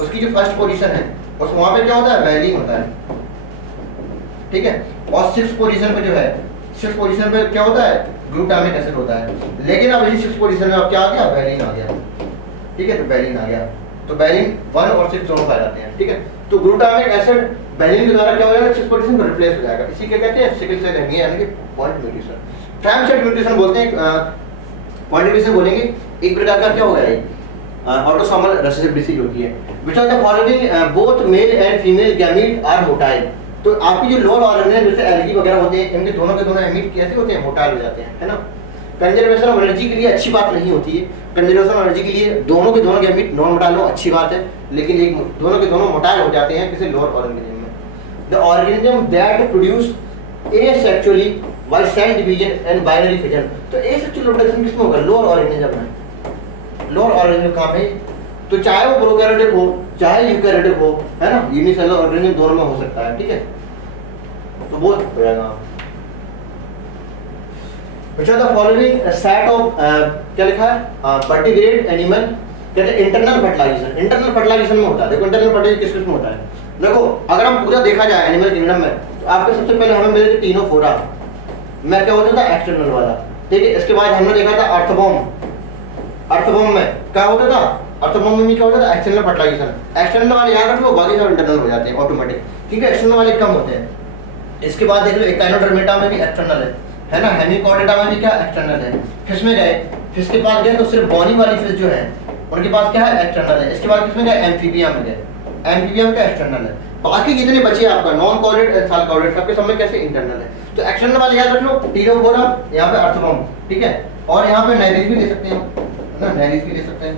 उसकी जो फर्स्ट पोजीशन है उस वहां पे क्या होता है, वैलिन होता है, ठीक है। और 6th पोजीशन पे जो है, 6th पोजीशन पे क्या होता है, ग्लूटामिक एसिड होता है। लेकिन अब इसी 6th पोजीशन में अब क्या आ गया, वैलिन आ गया, ठीक है। तो वैलिन आ गया, तो वैलिन 1 और 6 दोनों पाए जाते हैं, ठीक है। तो ग्लूटामिक एसिड वैलिन के द्वारा क्या हो जाएगा, 6th पोजीशन पर रिप्लेस हो जाएगा। इसी के कहते हैं सिकल सेल एनीमिया, यानी कि पॉइंट म्यूटेशन। ट्रांससेट म्यूटेशन बोलते हैं, पॉइंट म्यूटेशन बोलेंगे, एक प्रकार का क्या होगा ये, ऑटोसोमल रिसेसिव डिसीज होती है। Which of the following both male and female gamete are motile. तो आपकी जो लोअर ऑर्गेनिज्म जैसे एलगी वगैरह होते हैं, इनके दोनों के दोनों गैमीट कैसे होते हैं, मोटाइल हो जाते हैं, है ना। कंजर्वेशन ऑफ एनर्जी के लिए अच्छी बात नहीं होती है। कंजर्वेशन ऑफ एनर्जी के लिए दोनों के दोनों गैमीट नॉन मोटाइल हो, अच्छी बात है, लेकिन एक दोनों के दोनों मोटाइल हो जाते हैं किसी लोअर ऑर्गेनिज्म में। The organism that produce asexually while cell division and binary fission. तो एसेक्सुअल रिप्रोडक्शन किसमें होगा, लोअर ऑर्गेनिज्म में, लोअर ऑर्गेनिज्म कहाँ पे, तो चाहे वो प्रोकैरियोटिक हो चाहे यूकैरियोटिक हो, है ना, यूनिसेलुलर ऑर्गेनिज्म दोनों में हो सकता है, ठीक है। तो वो हो जाएगा। Which of the following set of क्या लिखा है, वर्टिब्रेट एनिमल, कहते हैं इंटरनल फर्टिलाइजेशन, इंटरनल फर्टिलाइजेशन में होता है। देखो इंटरनल फर्टिलाइजेशन किस में होता है, देखो अगर हम पूरा देखा जाए एनिमल किंगडम में, तो आपके सबसे पहले हमें मिले थे तीनों फोरा में, क्या होता था, एक्सटर्नल वाला, ठीक है। इसके बाद हमने देखा था अर्थबॉम, अर्थबॉम में क्या होता था, अर्थबॉम में क्या होता था, एक्सटर्नल फर्टिलाइजेशन। एक्सटर्नल वाले याद रख लो, बाकी सब इंटरनल हो जाते हैं ऑटोमेटिक, क्योंकि एक्सटर्नल वाले कम होते हैं। इसके बाद देख लो एकाइनोडर्मेटा में भी एक्सटर्नल है ना, हेमिकॉर्डेटा में भी क्या एक्सटर्नल है। फिश में गए, फिश के पास गए तो सिर्फ बॉनी वाली फिश जो है उनके पास क्या है, एक्सटर्नल है। इसके बाद किसमें गए, एम्फीबिया में गए, एम्फीबिया में क्या एक्सटर्नल है। बाकी जितने बचे आपका नॉन कॉर्डेट एंड सालकॉर्डेट, सबके सब में कैसे इंटरनल है। तो एक्सटर्नल वाले याद रख लो, टीरोफोरा, यहाँ पे अर्थबॉम, ठीक है। और यहाँ पे नाइरिस भी ले सकते हैं ना, नाइरिस भी ले सकते हैं।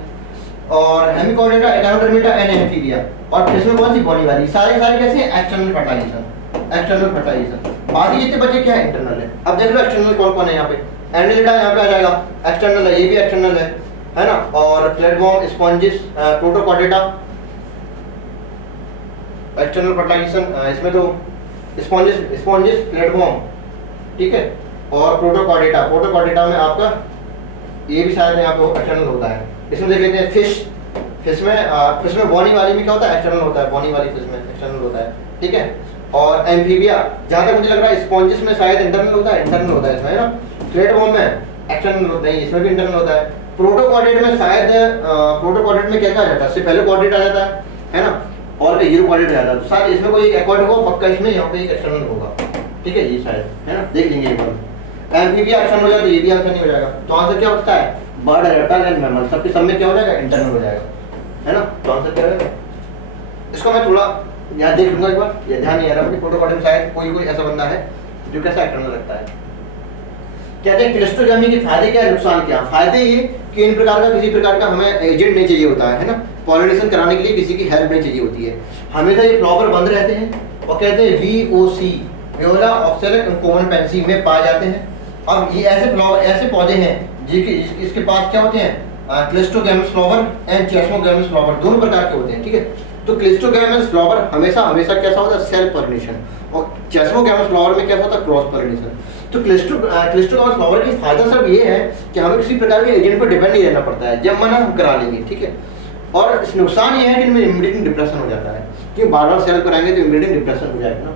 और हेमिकॉर्डेटा, एकाइनोडर्मेटा एंड एम्फीबिया। और फिश में कौन सी, बॉनी वाली, सारे सारे कैसे एक्सटर्नल फर्टिलाइजेशन, एक्सटर्नल फर्टिलाइजेशन। बाकी जितने बचे क्या है, इंटरनल है। अब देख लो एक्सटर्नल कौन कौन है, यहाँ पे एनिलिडा यहाँ पे आ जाएगा, एक्सटर्नल है, ये भी एक्सटर्नल है ना। और platform, sponges, protochordata, external fertilisation, इसमें तो स्पॉन्जिस प्लेटफॉर्म, ठीक है। और प्रोटोकॉर्डेटा, प्रोटोकॉर्डेटा में आपका ये भी शायद यहाँ पे एक्सटर्नल होता है। इसमें देख लेते हैं फिश, फिश में बॉनी वाली में क्या होता है, एक्सटर्नल होता है, बॉनी वाली फिश में एक्सटर्नल होता है, ठीक है। और एम्फीबिया, जहाँ तक मुझे लग रहा है स्पॉन्जिस में शायद इंटरनल होता है, इंटरनल होता है इसमें, है ना। प्लेटफॉर्म में एक्सटर्नल नहीं, इसमें भी इंटरनल होता है। प्रोटोकॉर्डेट में शायद प्रोटोकॉर्डेट में क्या क्या आ जाता है, इससे पहले कॉर्डेट आ जाता है ना, और हीरो कॉर्डेट आ जाता है। तो शायद इसमें कोई एक एक्वाड होगा पक्का, इसमें यहाँ पे एक एक्सटर्नल होगा, ठीक है, ये शायद, है ना, देख लेंगे एक बार। एम्फीबिया एक्सटर्नल हो जाता है, ये भी आंसर नहीं हो जाएगा। तो आंसर क्या बचता है, बर्ड, रेप्टाइल एंड मैमल, सबके सब में क्या हो जाएगा, इंटरनल हो जाएगा, है ना। तो आंसर क्या रहेगा, इसको मैं थोड़ा याद देख लूंगा एक बार, ये ध्यान नहीं आ रहा मुझे। प्रोटोकॉर्डेट में शायद कोई ऐसा बंदा है जो कैसा एक्सटर्नल लगता है। कहते हैं क्लिस्ट्रोग्रामी के फायदे क्या है, नुकसान क्या। फायदे ये कि इन प्रकार का किसी प्रकार का हमें एजेंट नहीं चाहिए होता है ना, पॉलिनेशन कराने के लिए किसी की हेल्प नहीं चाहिए होती है। हमेशा ये फ्लावर बंद रहते हैं, और कहते हैं VOC Viola oxalic common Pence में पाए जाते हैं। अब ये ऐसे पौधे हैं इसके पास क्या होते हैं, क्लिस्टोगैमस फ्लावर एंड चेस्मोगैमस फ्लावर, दोनों प्रकार के होते हैं, ठीक है। तो क्लिस्टोगैमस फ्लावर हमेशा कैसा होता है, सेल्फ पॉलिनेशन, और चेस्मोगैमस फ्लावर में क्या होता है, क्रॉस पॉलिनेशन। तो क्लिस्टोगैमस फ्लावर की फायदा सिर्फ ये है कि हमें किसी प्रकार के एजेंट पर डिपेंड नहीं रहना पड़ता है, जब मना हम करा लेंगे, ठीक है। और इस नुकसान ये है कि इनमें इम्यूनिटी डिप्रेशन हो जाता है, क्योंकि बार-बार सेल कराएंगे तो इम्यूनिटी डिप्रेशन हो जाएगा ना।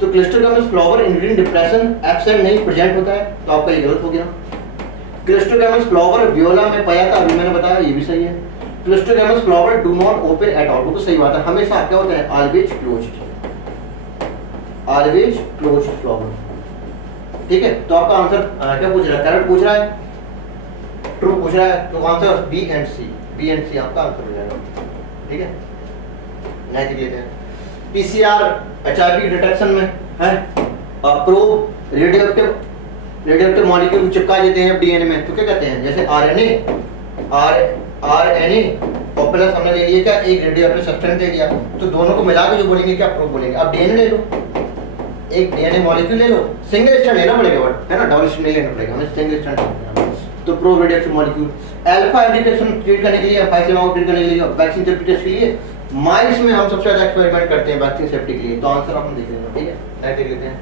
तो cleistogamous flower immunity depression absent नहीं प्रेजेंट होता है, तो आपका ये गलत हो गया। क्लिस्टोगैमस फ्लावर वियोला में पाया था, अभी मैंने बताया, ये भी सही है। Cleistogamous flower do not open at all, वो तो सही बात है, हमेशा क्या होता है, ऑलवेज क्लोज्ड फ्लावर, ठीक है। तो आपका आंसर क्या पूछ रहा है, करेक्ट पूछ रहा है, ट्रू पूछ रहा है, तो आंसर बी एंड सी आपका आंसर हो जाएगा, ठीक है। नेक्स्ट लेते हैं PCR HIV डिटेक्शन में है, प्रोब रेडियोएक्टिव मॉलिक्यूल चिपका देते हैं DNA में, तो क्या कहते हैं, जैसे RNA और प्लस हमने ले लिया क्या, एक रेडियोएक्टिव सब्सटेंस ले लिया, तो दोनों को मिला के जो बोलेंगे क्या, प्रोब बोलेंगे। अब DNA ले लो, एक DNA मॉलिक्यूल ले लो, सिंगल स्ट्रैंड लेना पड़ेगा वर्ड, है ना, डबल स्ट्रैंड नहीं लेना पड़ेगा, हमें सिंगल स्ट्रैंड, तो प्रोब रेडियोएक्टिव मॉलिक्यूल। अल्फा एंटीटेशन ट्रीट करने के लिए, फाइसेमा ट्रीट करने के लिए, वैक्सीन सेफ्टी टेस्ट के लिए माइस में हम सबसे ज्यादा एक्सपेरिमेंट करते हैं वैक्सीन सेफ्टी के लिए, तो आंसर हम देख लेंगे, ठीक है। नेक्स्ट देख लेते हैं,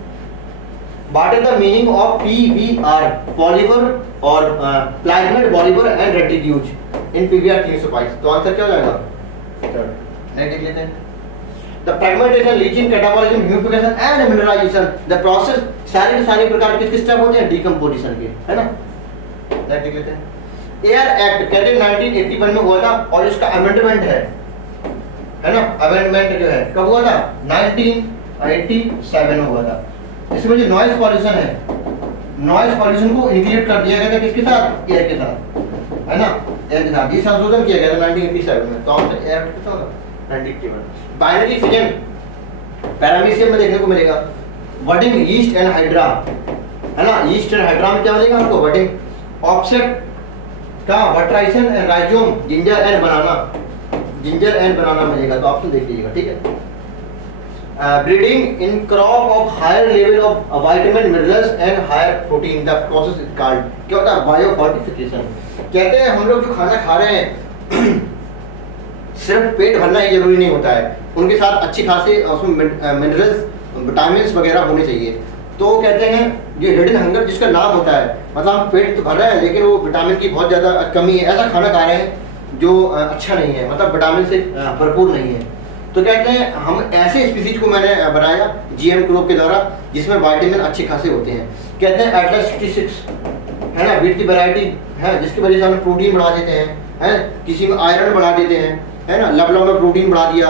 what is the meaning of PBR polymer और प्लाज्मिड पॉलीमर एंड रेटिड्यूज इन PBR 322, तो आंसर क्या हो जाएगा, नेक्स्ट देख लेते हैं, the fragmentation, leaching, catabolism, humification and mineralisation, the process, सारे प्रकार के किस स्टेप होते हैं, डिकम्पोजिशन के, है ना। नेक्स्ट देख लेते हैं, एयर एक्ट कहते हैं 1981 में हुआ था, और इसका अमेंडमेंट है ना, अमेंडमेंट जो है कब हुआ था, 1987 में हुआ था। इसमें जो नॉइज पॉल्यूशन है, नॉइज पॉल्यूशन को इंक्लूड कर दिया गया था किसके साथ, एयर के साथ, है ना, एयर के साथ, ये संशोधन किया गया था 1987 में, तो आंसर एयर कितना होगा, 1981। बाइनरी फिजन पैरामीशियम में देखने को मिलेगा, वर्डिंग यीस्ट एंड हाइड्रा, है ना, यीस्ट एंड हाइड्रा में क्या मिलेगा हमको, वर्डिंग। ऑफसेट का वर्ट्राइसन and rhizome, ginger and banana मिलेगा, तो ऑप्शन देख लीजिएगा, ठीक है। Breeding in crop of higher level of vitamin minerals and higher protein, the process is called, क्या होता है, बायोफोर्टिफिकेशन। कहते हैं हम लोग जो खाना खा रहे हैं सिर्फ पेट भरना ही जरूरी नहीं होता है, उनके साथ अच्छी खासी उसमें मिनरल्स, विटामिन वगैरह होने चाहिए। तो कहते हैं ये हिडन हंगर जिसका नाम होता है, मतलब हम पेट तो भर रहे हैं लेकिन वो विटामिन की बहुत ज़्यादा कमी है, ऐसा खाना खा रहे हैं जो अच्छा नहीं है, मतलब विटामिन से भरपूर नहीं है। तो कहते हैं हम ऐसे स्पीसीज को मैंने बनाया GM ग्रुप के द्वारा जिसमें विटामिन अच्छे खासे होते हैं। कहते हैं एटलस 66 है ना, बीट की वैरायटी है जिसकी वजह से हम प्रोटीन बढ़ा देते हैं, किसी में आयरन बढ़ा देते हैं, है ना, लवलव में प्रोटीन बढ़ा दिया,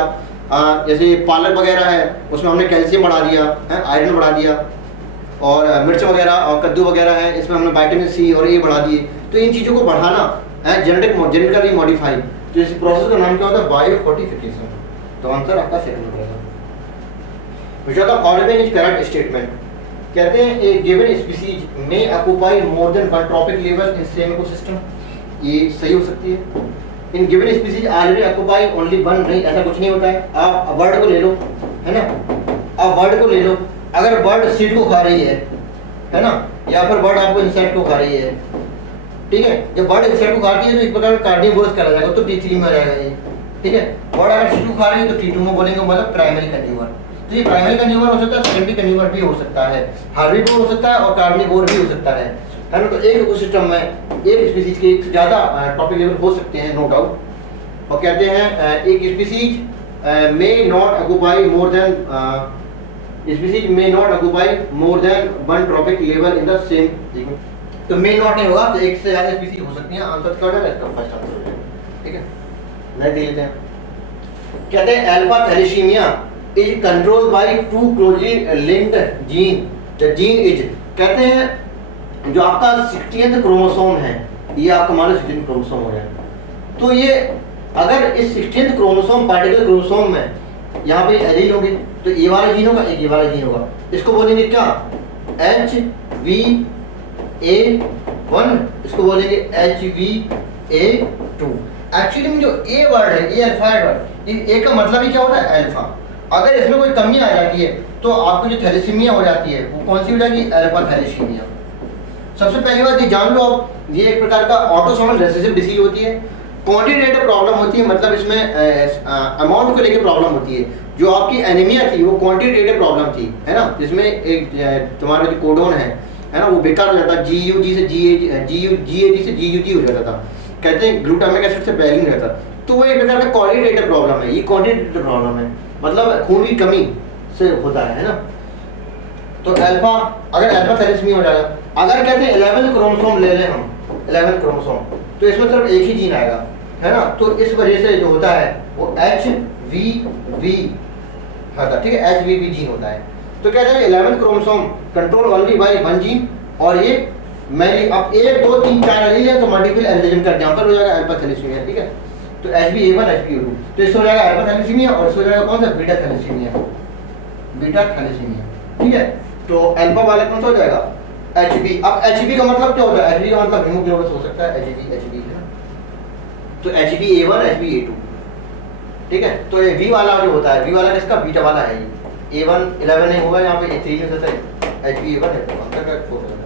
जैसे पालक वगैरह है उसमें हमने कैल्शियम बढ़ा दिया है, आयरन बढ़ा दिया, और मिर्च वगैरह और कद्दू वगैरह है इसमें हमने विटामिन C और A बढ़ा दिए। तो इन चीज़ों को बढ़ाना है जेनेटिकली मॉडिफाई, तो इस प्रोसेस का नाम क्या होता है, बायोफोर्टिफिकेशन। तो आंसर आपका सेकंड हो जाएगा। Which of the following is correct statement, कहते हैं ए गिवन स्पीसीज में occupy more than one trophic level in same ecosystem, ये सही हो सकती है। In given species already occupy only one, नहीं ऐसा कुछ नहीं होता है। आप बर्ड को ले लो, है ना, आप बर्ड को ले लो, अगर बर्ड सीड को खा रही है ना, या फिर बर्ड आपको इंसेक्ट को खा रही है, ठीक है, जब बर्ड इंसेक्ट को खाती है तो एक प्रकार का कार्निवोरस कहा जाएगा, तो T3 में आ जाएगा ये, ठीक है। बर्ड अगर सीड को खा रही है तो T2 में बोलेंगे, मतलब प्राइमरी कार्निवोर। तो ये प्राइमरी कार्निवोर हो सकता है, सेकेंडरी कार्निवोर भी हो सकता है, हार्बिवोर हो सकता है और कार्निवोर भी हो सकता है ना। तो एक इकोसिस्टम में एक स्पीसीज के एक से ज़्यादा ट्रॉपिक लेवल हो सकते हैं, नो डाउट। और कहते हैं एक species may not occupy more than species may not occupy more than one trophic level in the same, तो में नॉट नहीं होगा, तो एक से ज्यादा स्पीसीज हो सकती हैं, आंसर क्या हो जाएगा, इसका फर्स्ट आंसर हो जाएगा, ठीक है। नेक्स्ट देख लेते हैं, कहते हैं alpha thalassaemia is controlled by two closely linked gene, the gene is, कहते हैं जो आपका 60th क्रोमोसोम है, ये आपका मान लो 60th क्रोमोसोम हो गया, तो ये अगर इस 60th क्रोमोसोम पार्टिकुलर क्रोमोसोम में यहाँ पे एलील होगी तो ये वाला जीन होगा, एक ये वाला जीन होगा, इसको बोलेंगे क्या, HVA1, इसको बोलेंगे HVA2। एक्चुअली में जो ए वर्ड है, ये अल्फाइड वर्ड, ए का मतलब ही क्या होता है, अल्फा। अगर इसमें कोई कमी आ जाती है तो आपको जो थैलेसीमिया हो जाती है वो कौन सी हो जाएगी, अल्फा थैलेसीमिया। सबसे पहली बात ये जान लो आप, ये एक प्रकार का ऑटोसोमल रिसेसिव डिसीज होती है। क्वांटिटेटिव प्रॉब्लम होती है, मतलब इसमें अमाउंट को लेकर प्रॉब्लम होती है। जो आपकी एनीमिया थी वो क्वांटिटेटिव प्रॉब्लम थी, है ना, जिसमें एक तुम्हारा जो कोडोन है ना, वो बेकार हो जाता, GUG से GAG से GUG हो जाता था, कहते हैं ग्लूटामिक एसिड से बैलिंग रहता। तो वो एक प्रकार का क्वालिटेटिव प्रॉब्लम है, ये क्वांटिटेटिव प्रॉब्लम है, मतलब खून की कमी से होता है ना। तो अल्फा, अगर अल्फा थैलेसीमिया हो जाएगा, अगर कहते हैं 11 क्रोमोसोम ले लें हम, 11 क्रोमोसोम, तो इसमें सिर्फ एक ही जीन आएगा, है ना। तो इस वजह से जो होता है वो HVV होता है, ठीक है, HVV जीन होता है। तो कहते हैं 11 chromosome control only by one gene, और ये मैंने अब 1 2 3 4 एलील है तो मल्टीपल एलिजम का एग्जांपल हो जाएगा अल्फा थैलेसीमिया, ठीक है। तो HbA1 HbA2, तो इससे हो जाएगा अल्फा थैलेसीमिया, और इससे हो जाएगा कौन सा, बीटा थैलेसीमिया, बीटा थैलेसीमिया, ठीक है। तो अल्फा वाले कौन सा हो जाएगा, Hb। अब Hb का मतलब क्या होता है, Hb का मतलब हीमोग्लोबिन हो सकता है, Hb है ना। तो HbA1 HbA2, ठीक है। तो ये V वाला जो होता है, V वाला किसका, बीटा वाला है। ये A1 11 नहीं होगा यहाँ पे, A3 नहीं होता है, HbA1 है, अंतर का 4 होता है।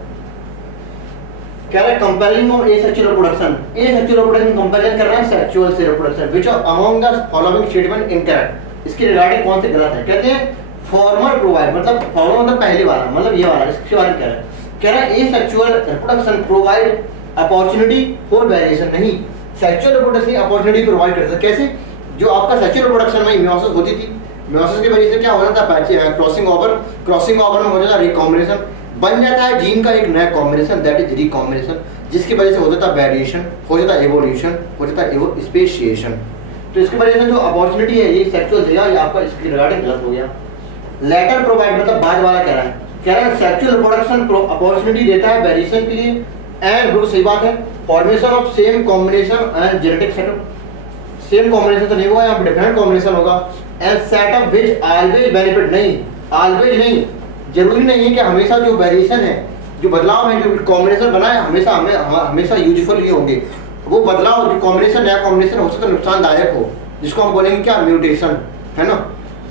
क्या है, comparing of asexual reproduction, asexual reproduction comparison कर रहे हैं सेक्सुअल से reproduction, which are among the following statement incorrect, इसके रिगार्डिंग कौन से गलत है। कहते हैं फॉर्मर प्रोवाइड, मतलब फॉर्मर मतलब पहले वाला, मतलब ये वाला, इसके बारे में कह रहा है asexual reproduction provide opportunity for variation, नहीं, सेक्सुअल रिप्रोडक्शन अपॉर्चुनिटी प्रोवाइड करता है। कैसे, जो आपका सेक्सुअल रिप्रोडक्शन में मियोसिस होती थी, मियोसिस की वजह से क्या हो जाता है, क्रॉसिंग ओवर में हो जाता है रिकॉम्बिनेशन, बन जाता है जीन का एक नया कॉम्बिनेशन, दैट इज रिकॉम्बिनेशन, जिसकी वजह से हो जाता है वेरिएशन, हो जाता है एवोल्यूशन, हो जाता है स्पेशिएशन। तो इसकी वजह से जो अपॉर्चुनिटी है ये सेक्सुअल दिया, ये आपका इसके रिगार्डिंग गलत हो गया। लेटर प्रोवाइड मतलब बाद वाला कह रहा है सेक्सुअल रिप्रोडक्शन अपॉर्चुनिटी देता है वेरिएशन के लिए, एंड गुड, सही बात है, formation of same combination and genetic setup, same combination तो नहीं होगा, यहाँ पे डिफरेंट कॉम्बिनेशन होगा, and setup which always benefit, नहीं, ऑलवेज नहीं, जरूरी नहीं है कि हमेशा जो वेरिएशन है, जो बदलाव है, जो कॉम्बिनेशन बना है, हमेशा यूजफुल ही होंगे। वो बदलाव, जो कॉम्बिनेशन, नया कॉम्बिनेशन हो सकता है नुकसानदायक हो, जिसको हम बोलेंगे क्या, म्यूटेशन, है ना।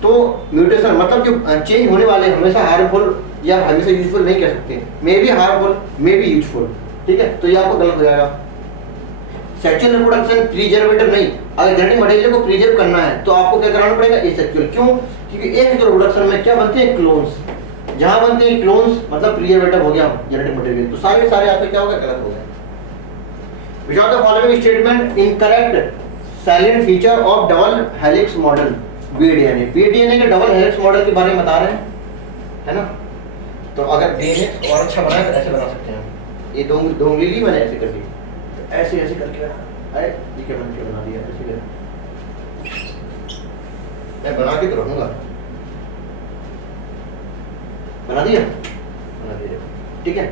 तो म्यूटेशन मतलब जो चेंज होने वाले हमेशा हार्मफुल या हमेशा यूजफुल नहीं कह सकते, may be harmful may be useful, ठीक है। तो ये आपको गलत हो जाएगा। सेक्सुअल रिप्रोडक्शन प्रिजर्वेटिव नहीं, अगर जेनेटिक मटेरियल को प्रिजर्व करना है तो आपको क्या कराना पड़ेगा, एसेक्सुअल। क्यों, क्योंकि एसेक्सुअल रिप्रोडक्शन में क्या बनते हैं, क्लोन्स, जहां बनते हैं क्लोन्स मतलब प्रिजर्वेटिव हो गया जेनेटिक मटेरियल, तो सारे आपके क्या होगा, गलत हो गया। Which of the following statement incorrect, salient feature of double helix model BDNA, BDNA के डबल हेलिक्स मॉडल के बारे में बता रहे हैं, है ना। तो अगर डीएनए और अच्छा बना है तो ऐसे बना सकते हैं, ये दो उंगली ली मैंने ऐसे कर दी, तो ऐसे करके अरे ये क्या बना दिया, ऐसे मैं बना के तो रहूंगा, बना दिया, ठीक है।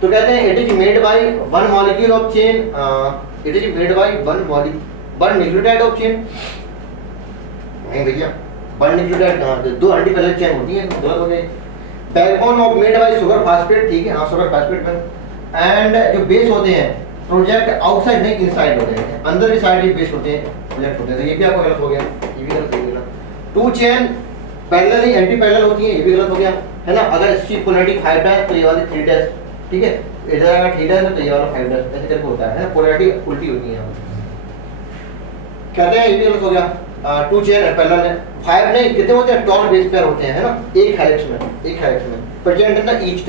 तो कहते हैं it is made by one molecule of chain, it is made by one nucleotide of chain, नहीं भैया, वन न्यूक्लियोटाइड कहाँ, दो एंटीपैरेलल चेन होती है, तो गलत हो गए। Backbone of made by sugar phosphate, ठीक है, हाँ सुगर फास्फेट में, एंड जो बेस होते हैं प्रोजेक्ट आउटसाइड नहीं इनसाइड होते हैं, अंदर की साइड ही बेस होते हैं, प्रोजेक्ट होते हैं, तो ये भी आपको गलत हो गया, ये भी गलत हो गया। टू चेन पैरेलल नहीं एंटी पैरेलल होती है, ये भी गलत हो गया, है ना। अगर इसकी पोलैरिटी 5 डैश तो ये वाली 3 डैश, ठीक है, इधर अगर 3 डैश तो ये वाला 5 डैश, ऐसे करके होता है ना, पोलैरिटी उल्टी होती है यहाँ, कहते हैं ये भी गलत हो गया। टू चेन पैरेलल है, 5 नहीं, कितने होते हैं, 12 बेस पेयर होते हैं, है ना, एक हेलिक्स में present in the each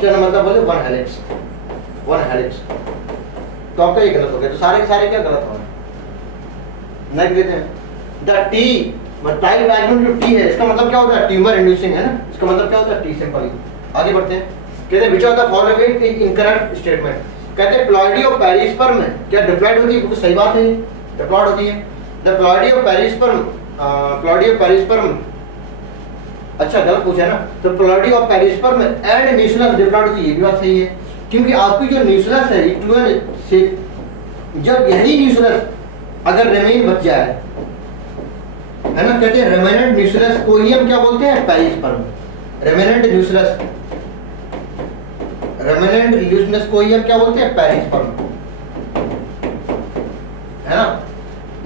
turn मतलब बोले वन हेलिक्स, तो आपका ये गलत हो गया। तो सारे के सारे क्या गलत हो गए। नेक्स्ट देते हैं द टी, टाइप डायग्राम जो टी है इसका मतलब क्या होता है, ट्यूमर इंड्यूसिंग, है ना, इसका मतलब क्या होता है, टी सिंपल। आगे बढ़ते हैं, कहते हैं which of the following is incorrect statement, कहते हैं प्लॉइडी ऑफ पेरिस्पर्म में क्या डिप्लॉइड होती है, बिल्कुल सही बात है, डिप्लॉइड होती है। द प्लॉइडी ऑफ पेरिस्पर्म, अच्छा गलत पूछा है ना, तो ploidy of perisperm and nucleus diploid होती है, ये भी बात सही है, क्योंकि आपकी जो न्यूक्लियस है इक्लूएन से, जब यही न्यूक्लियस अगर रिमेन बच जाए, है ना, कहते हैं रेमिनेंट न्यूक्लियस को ही हम क्या बोलते हैं, पेरिस्पर्म, रेमिनेंट न्यूक्लियस को ही हम क्या बोलते हैं, पेरिस्पर्म, है ना,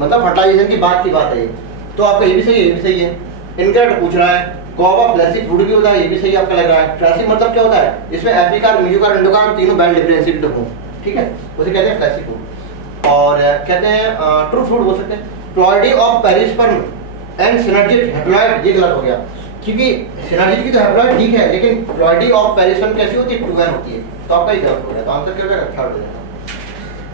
मतलब फर्टिलाइजेशन की बात है। तो आपका ये भी सही है, ये भी सही है, इनकरेक्ट पूछ रहा है। गुआवा फ्लैसी फ्रूट भी होता है, ये भी सही आपका लग रहा है। फ्लैसी मतलब क्या होता है, इसमें एपिकार, मेसोकार, एंडोकार तीनों वेल डिफरेंशिएटेड हो, ठीक है, उसे कहते हैं फ्लैसी फ्रूट। और कहते हैं ट्रू फ्रूट बोल सकते हैं। Ploidy of perisperm and synergic haploid, ये गलत हो गया, क्योंकि सिनर्जिक की तो हैप्लॉइड ठीक है, लेकिन प्लॉइडी ऑफ पेरिस्पर्म कैसी होती है, 2n होती है, तो आपका ये गलत हो गया। तो आंसर क्या हो जाएगा, थर्ड हो जाएगा।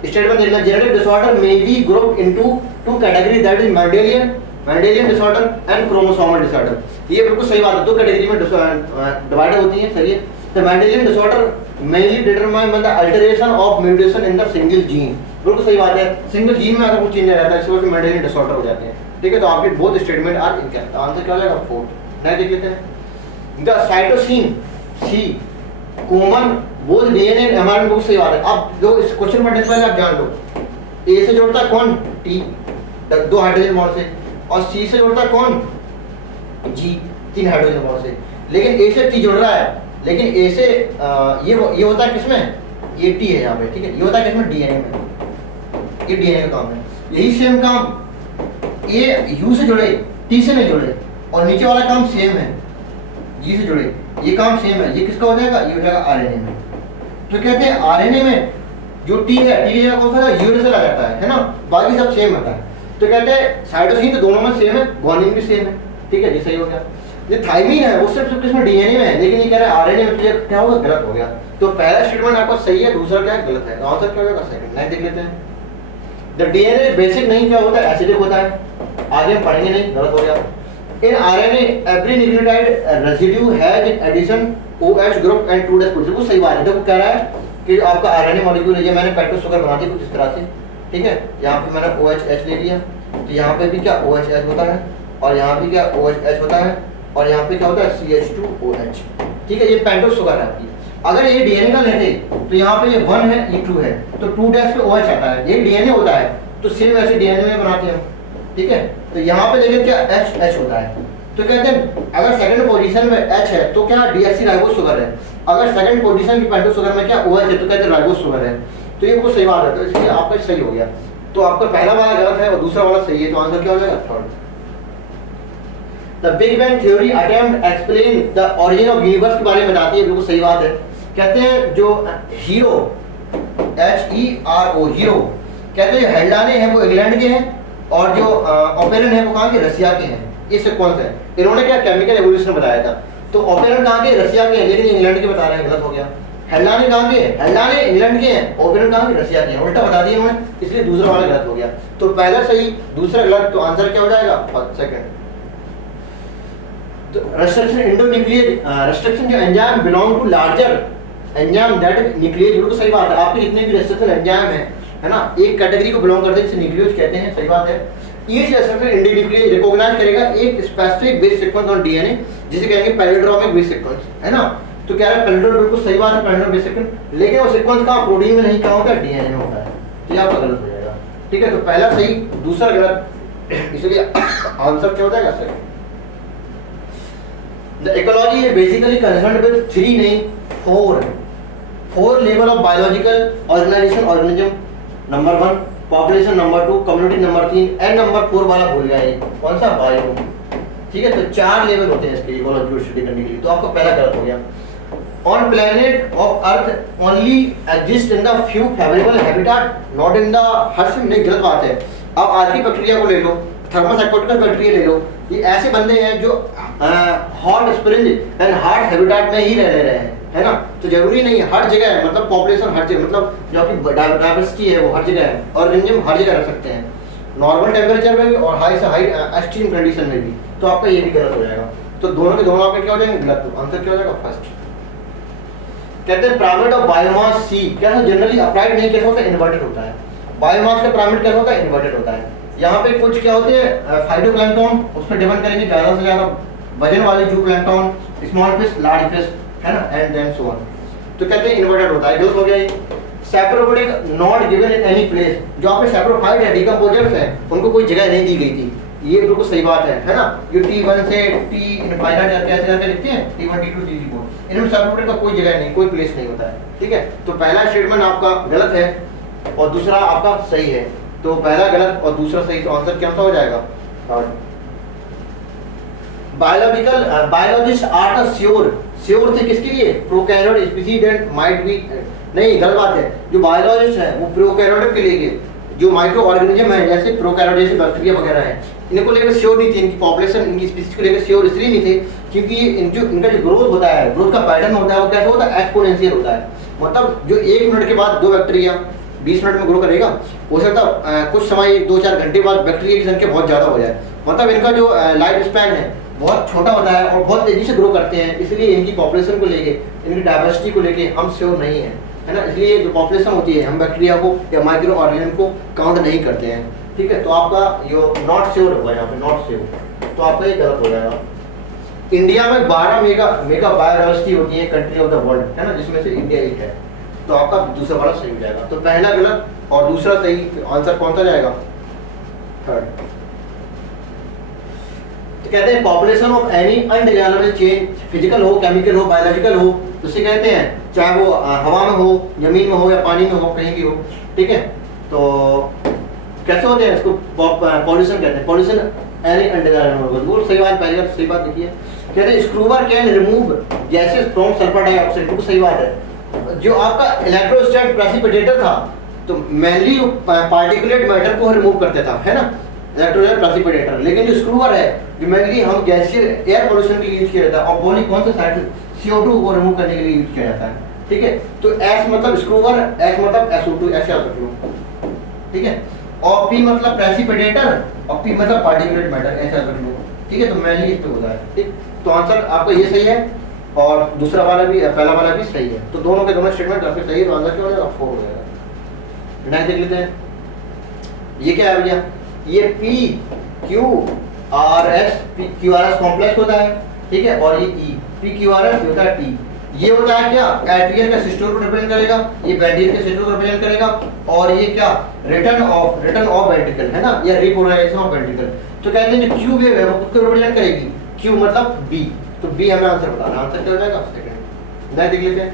स्टेटमेंट देखना, genetic disorder may be group into two category, that is Mendelian disorder and chromosomal disorder. ये बिल्कुल सही बात है, दो कैटेगरी में डिवाइड होती है, सही है। तो Mendelian disorder mainly determined by the alteration of mutation in the single gene, बिल्कुल सही बात है, सिंगल जीन में अगर कुछ चेंज आ जाता है इस वजह से मेंडेलियन डिसऑर्डर हो जाते हैं, ठीक है। तो आपके both statement are incorrect, answer क्या हो जाएगा, फोर्थ। नेक्स्ट देख लेते हैं, the cytosine C common both DNA and mRNA, बहुत सही बात है। अब जो इस क्वेश्चन पढ़ने से पहले आप जान लो, ए से जोड़ता है कौन, टी, दो हाइड्रोजन बॉन्ड से, और सी से जोड़ता है कौन, जी, तीन हाइड्रोजन बॉन्ड से। लेकिन ए से टी जुड़ रहा है, लेकिन ए से ये होता है किसमें, ये टी है यहाँ पे, ठीक है, ये होता है किसमें, डीएनए में, ये डीएनए का काम है। यही सेम काम ए यू से जुड़े, टी से नहीं जुड़े, और नीचे वाला काम सेम है, जी से जुड़े, ये काम सेम है, ये किसका हो जाएगा, ये हो जाएगा आरएनए में। तो कहते हैं आरएनए में जो टी है, टी की जगह कौन सा यूरेसिल आ जाता है ना, बाकी सब सेम होता है। तो कहते हैं साइटोसिन तो दोनों में सेम है, ग्वानिन भी सेम है, ठीक है जी, सही हो गया। जो थाइमिन है वो सिर्फ किसमें, डीएनए में है, लेकिन ये कह रहा है आरएनए में, तो क्या होगा, गलत हो गया। तो पहला स्टेटमेंट आपका सही है, दूसरा क्या है, गलत है। तो आंसर क्या हो जाएगा, सेकंड। नेक्स्ट देख लेते हैं, द डीएनए बेसिक नहीं क्या होता है, एसिडिक होता है, आगे हम पढ़ेंगे नहीं, गलत हो गया। In RNA every nucleotide residue has in addition OH group and 2' बिल्कुल सही बात है। देखो कह रहा है कि आपका आरएनए मॉलिक्यूल है, मैंने पेट्रो शुगर बना दी कुछ इस तरह से, ठीक है, यहाँ पे मैंने OH ले लिया, तो यहाँ पे भी क्या OH होता है, और यहाँ भी क्या OH होता है, और यहाँ पे क्या होता है CH2OH, ठीक है, ये पेंटोस शुगर है आपकी। अगर ये डीएनए का लेते तो यहाँ पे ये 1 है, ये 2 है, तो 2' पे OH आता है, ये डीएनए होता है, तो सेम ऐसे डीएनए में बनाते हैं, ठीक है। तो यहाँ पे देखिए क्या H होता है, तो कहते हैं अगर सेकंड पोजीशन में H है तो क्या डीऑक्सीराइबोस शुगर है, अगर सेकंड पोजीशन की पेंटोस शुगर में क्या OH है तो कहते हैं राइबोस शुगर है। तो ये बिल्कुल सही बात है, तो इसलिए आपका सही हो गया। तो आपका पहला वाला गलत है और दूसरा वाला सही है, तो आंसर क्या हो जाएगा, third. The big bang theory attempt explain the origin of universe के बारे में बताती है, बिल्कुल सही बात है। कहते हैं जो हीरो HERO हीरो, कहते हैं हेल्डाने हैं वो इंग्लैंड के हैं, और जो ओपेरन है वो कहाँ के, रसिया के हैं। ये सिक्वेंस है, इन्होंने क्या केमिकल एवोल्यूशन बताया था। तो ओपेरन कहाँ के, रसिया के हैं, लेकिन इंग्लैंड के बता रहे हैं, गलत हो गया। हेल्डाने कहाँ के, हेल्डाने इंग्लैंड के हैं, ओपेरन कहाँ के, रसिया के हैं, उल्टा बता दिया इन्होंने, इसलिए दूसरा वाला गलत हो गया। तो पहला सही, दूसरा गलत, तो आंसर क्या हो जाएगा, सेकंड। restriction endonuclease restriction जो enzyme belong to larger enzyme that is nuclease, बिल्कुल सही बात है। आपके जितने भी restriction एंजाइम है ना, एक कैटेगरी को बिलोंग करते हैं जिसे न्यूक्लियोज कहते हैं, सही बात है। ईच restriction endonuclease रिकॉग्नाइज करेगा एक specific base sequence on DNA, जिसे कहेंगे पैलिड्रोमिक बेस सीक्वेंस, है ना। तो कह रहा है पैलिड्रोम, बिल्कुल सही बात है, पैलिड्रोमिक बेस सीक्वेंस, लेकिन वो सीक्वेंस कहाँ, प्रोटीन में नहीं, कहाँ होता है, डीएनए में होता है। ये आपका गलत हो जाएगा, ठीक है। तो पहला सही, दूसरा गलत, इसलिए आंसर क्या हो जाएगा, सही। The ecology is basically concerned with 3 नहीं 4 level of biological organization organism, number 1 population, number 2 community, number 3 and number 4 वाला भूल गया, ये कौन सा, बायो, ठीक है। तो 4 लेवल होते हैं इसके इकोलॉजी को स्टडी करने के लिए, तो आपका पहला गलत हो गया। On planet of earth only exist in the few favourable habitat, not in the हर से, नहीं, गलत बात है। अब आर्की बैक्टीरिया को ले लो, थर्मस एक्वाटिकस बैक्टीरिया ले लो, ये ऐसे बंदे हैं जो hot spring and hard habitat में ही रह रहे हैं, है ना। तो जरूरी नहीं है हर जगह है, मतलब पॉपुलेशन हर जगह, मतलब जो आपकी डाइवर्सिटी है वो हर जगह है, और ऑर्गेनिज्म हर जगह रह सकते हैं, नॉर्मल टेम्परेचर में भी और हाई से हाई एक्सट्रीम कंडीशन में भी। तो आपका ये भी गलत हो जाएगा। तो दोनों के दोनों आपके क्या हो जाएंगे, गलत। तो आंसर क्या हो जाएगा, फर्स्ट। कहते हैं पिरामिड ऑफ बायोमास सी, कैसा जनरली अपराइट नहीं, कैसा होता है, इन्वर्टेड होता है। बायोमास का पिरामिड कैसा होता है, इन्वर्टेड होता है। यहाँ पे कुछ क्या होते हैं, फाइटोप्लैंक्टन, उस पर डिपेंड करेंगे ज़्यादा से ज़्यादा वजन वाले जूप्लैंक्टन, स्मॉल फिश, लार्ज फिश, है ना, एंड देन सो ऑन। तो कहते हैं इन्वर्टेड होता है, गलत हो गया ये। Saprophyte not given in any place, जो आपके सेप्रोफाइट है, डिकम्पोजर्स हैं, उनको कोई जगह नहीं दी गई थी, ये बिल्कुल सही बात है ना। ये T1 से T इनफाइनाइट करके ऐसे करके लिखते हैं, T1 T2 T4, इनमें सेप्रोफाइट का कोई जगह नहीं, कोई प्लेस नहीं होता है, ठीक है। तो पहला स्टेटमेंट आपका गलत है और दूसरा आपका सही है। तो पहला गलत और दूसरा सही, तो आंसर क्या हो जाएगा, third. Biologist are the sure थे किसके लिए? Prokaryote species that might be, नहीं गलत बात है, जो बायोलॉजिस्ट है वो प्रोकैरियोट के लिए, जो माइक्रो ऑर्गेनिज्म है जैसे प्रोकैरियोट जैसे बैक्टीरिया वगैरह है, इनको लेकर श्योर नहीं थे, इनकी पॉपुलेशन इनकी स्पीशीज को लेकर श्योर इसलिए नहीं थे क्योंकि ये इनका जो ग्रोथ होता है, ग्रोथ का पैटर्न होता है वो कैसे होता है? एक्सपोनेंशियल होता है। मतलब जो 1 मिनट के बाद 2 बैक्टीरिया 20 मिनट में ग्रो करेगा, हो सकता है कुछ समय 2-4 घंटे बाद बैक्टीरिया की संख्या बहुत ज़्यादा हो जाए। मतलब इनका जो लाइफ स्पैन है बहुत छोटा होता है और बहुत तेजी से ग्रो करते हैं, इसलिए इनकी पॉपुलेशन को लेके, इनकी डाइवर्सिटी को लेके हम श्योर नहीं है, है ना। इसलिए जो पॉपुलेशन होती है हम बैक्टीरिया को या माइक्रो ऑर्गेनिज्म को काउंट नहीं करते हैं, ठीक है। तो आपका यो नॉट श्योर होगा यहाँ पे, नॉट श्योर, तो आपका ये गलत हो जाएगा। इंडिया में 12 मेगा बायोडाइवर्सिटी होती है कंट्री ऑफ द वर्ल्ड, है ना, जिसमें से इंडिया एक है, तो आपका दूसरा वाला सही हो जाएगा। तो पहला गलत और दूसरा सही, आंसर कौन सा जाएगा? थर्ड। तो कहते हैं population of any undesirable change, physical हो, केमिकल हो, बायोलॉजिकल हो, तो इसे कहते हैं, चाहे वो हवा में हो, जमीन में हो या पानी में हो, कहीं भी हो, ठीक है। तो कैसे होते हैं इसको? पॉल्यूशन कहते हैं, पॉल्यूशन एनी अनडिजायरेबल। वो सही बात, पहली बात सही बात देखिए, कहते हैं scrubber can remove gases from sulphur dioxide, वो सही बात है। जो आपका इलेक्ट्रोस्टैटिक प्रेसिपिटेटर था तो मेनली पार्टिकुलेट मैटर को रिमूव करता था, है ना, इलेक्ट्रोस्टैटिक प्रेसिपिटेटर। लेकिन जो स्क्रूवर है जो मेनली हम गैसीय एयर पोल्यूशन के लिए यूज किया जाता है, और बोली कौन सा साइड CO2 को रिमूव करने के लिए यूज किया जाता है, ठीक है। तो S मतलब स्क्रूवर, S मतलब SO2, ऐसे याद रखो, ठीक है। और P मतलब प्रेसिपिटेटर और P मतलब पार्टिकुलेट मैटर, ऐसे याद रखो, ठीक है। तो मेनली इस पे होता है, ठीक। तो आंसर आपका ये सही है और दूसरा वाला भी, पहला वाला भी सही है, तो दोनों के दोनों स्टेटमेंट आपके सही है, तो आंसर क्या हो जाएगा? 4 हो जाएगा। नेक्स्ट देख लेते हैं, ये क्या है भैया? ये PQRS कॉम्प्लेक्स होता है, ठीक है, और ये PQRS होता है T। ये होता है क्या? एट्रियल का सिस्टम को रिप्रेजेंट करेगा, ये वेंट्रिकल के सिस्टम को रिप्रेजेंट करेगा, और ये क्या? रिटर्न ऑफ वेंट्रिकल, है ना, या रिपोलराइजेशन ऑफ वेंट्रिकल। तो कहते हैं जो Q वेव है वो किसको रिप्रेजेंट करेगी? Q मतलब B, तो B हमें आंसर बताना, आंसर क्या हो जाएगा? सेकंड। नेक्स्ट देख लेते हैं,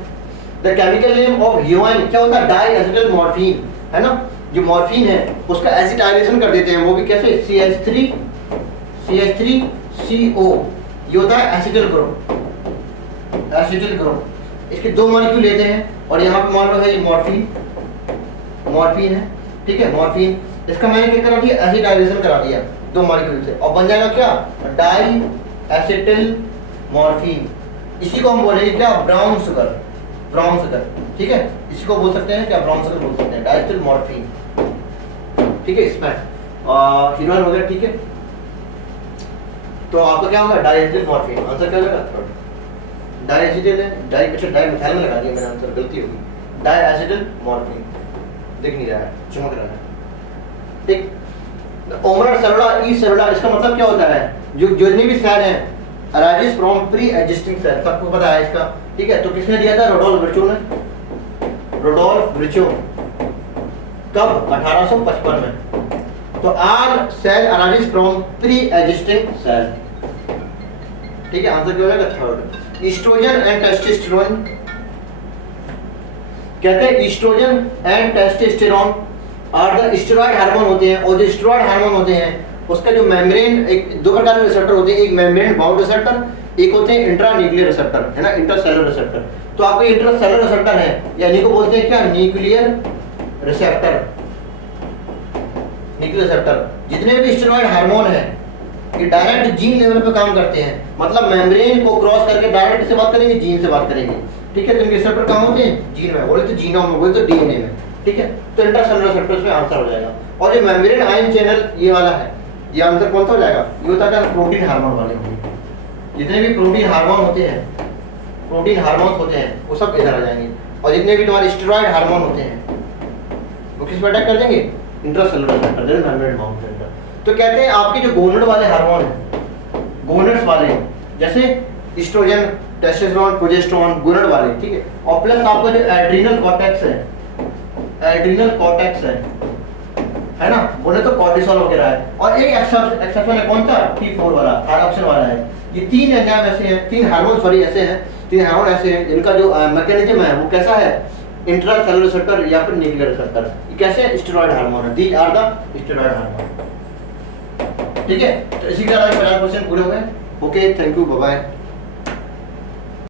the chemical name of human क्या होता है? डाई एसिटिल मॉर्फिन, है ना। जो मॉर्फिन है उसका एसिटाइलेशन कर देते हैं, वो भी कैसे? CH3CO, ये होता है एसिटिल ग्रुप, एसिटिल ग्रुप। इसके 2 मॉलिक्यूल लेते हैं और यहाँ पे मान लो है ये मॉर्फिन है, ठीक है, मॉर्फिन। इसका मैंने क्या करा दिया? एसिटाइलेशन करा दिया 2 मॉलिक्यूल से, और बन जाएगा क्या? Diacetylmorphine. इसी को हम बोलेंगे क्या? ब्राउन शुगर, ब्राउन शुगर, ठीक है। इसी को बोल सकते हैं क्या? ब्राउन शुगर बोल सकते हैं, डाइएसिटिल मॉर्फिन, ठीक है। इसमें हीरोइन वगैरह, ठीक है। तो आपका क्या होगा? डाइएसिटिल मॉर्फिन, आंसर क्या होगा? थर्ड। डाइएसिटिल है, डाइमिथाइल में लगा दिया मैंने, आंसर गलती होगी। डाइएसिटिल मॉर्फिन दिख नहीं रहा है, चमक रहा है, ठीक। ओमरल सेलुलर, ई सेलुलर, इसका मतलब क्या होता है? जो जितने भी सेल हैं arises from pre existing cell, सबको पता है इसका, ठीक है। तो किसने दिया था? रोडोल्फ विर्चो ने, रोडोल्फ विर्चो। कब? 1855 में। तो all cell arises from pre existing cell, ठीक है। आंसर क्या हो जाएगा? थर्ड। ईस्ट्रोजन एंड टेस्टोस्टेरोन, कहते हैं estrogen and testosterone are the steroid hormone होते हैं, और जो स्टेरॉयड हार्मोन होते हैं उसका जो मेम्ब्रेन, एक 2 प्रकार के रिसेप्टर होते हैं, एक मेम्ब्रेन बाउंड रिसेप्टर, एक होते हैं इंट्रान्यूक्लियर रिसेप्टर, है ना, इंट्रासेलुलर रिसेप्टर। तो आपको इंट्रासेलुलर रिसेप्टर है, यानी को बोलते हैं क्या? Nuclear receptor, nuclear receptor. जितने भी स्टेरॉयड हार्मोन है ये डायरेक्ट जीन लेवल पे काम करते हैं, मतलब मेम्ब्रेन को क्रॉस करके डायरेक्ट किससे बात करेंगे? जीन से बात करेंगे, ठीक है। तो इनके रिसेप्टर कहाँ होते हैं? जीन में, बोले तो जीनोम में, बोले तो डीएनए में, ठीक है। तो इंट्रासेलुलर रिसेप्टर्स में आंसर हो जाएगा। और जो मेम्ब्रेन आयन चैनल ये वाला है, ये आंसर कौन सा हो जाएगा? ये होता है प्रोटीन हार्मोन वाले होंगे, जितने भी प्रोटीन हार्मोन होते हैं, प्रोटीन हार्मोन्स होते हैं वो सब इधर आ जाएंगे, और जितने भी तुम्हारे स्टेरॉयड हार्मोन होते हैं वो किस पर अटैक कर देंगे? Intracellular receptor, then membrane bound center. तो कहते हैं आपके जो गोनेड वाले हार्मोन हैं, गोनेड्स वाले, जैसे एस्ट्रोजन, टेस्टोस्टेरोन, प्रोजेस्टेरोन, गोनेड वाले, ठीक है। और प्लस आपका जो एड्रीनल कॉर्टेक्स है, एड्रीनल कॉर्टेक्स है ना, बोले तो कॉर्टिसोल वगैरह है। और एक एक्सेप्शन है, कौन सा? T4 वाला, थायरोक्सिन वाला है। ये 3 एंजाइम ऐसे हैं, 3 हार्मोन सॉरी ऐसे हैं, 3 हार्मोन ऐसे हैं जिनका जो मैकेनिज्म है वो कैसा है? इंट्रासेलुलर रिसेप्टर या फिर न्यूक्लियर रिसेप्टर। ये कैसे? स्टेरॉयड हार्मोन है, these are the steroid hormone, ठीक है। तो इसी के साथ 50 क्वेश्चन पूरे हुए। Okay, thank you, bye bye.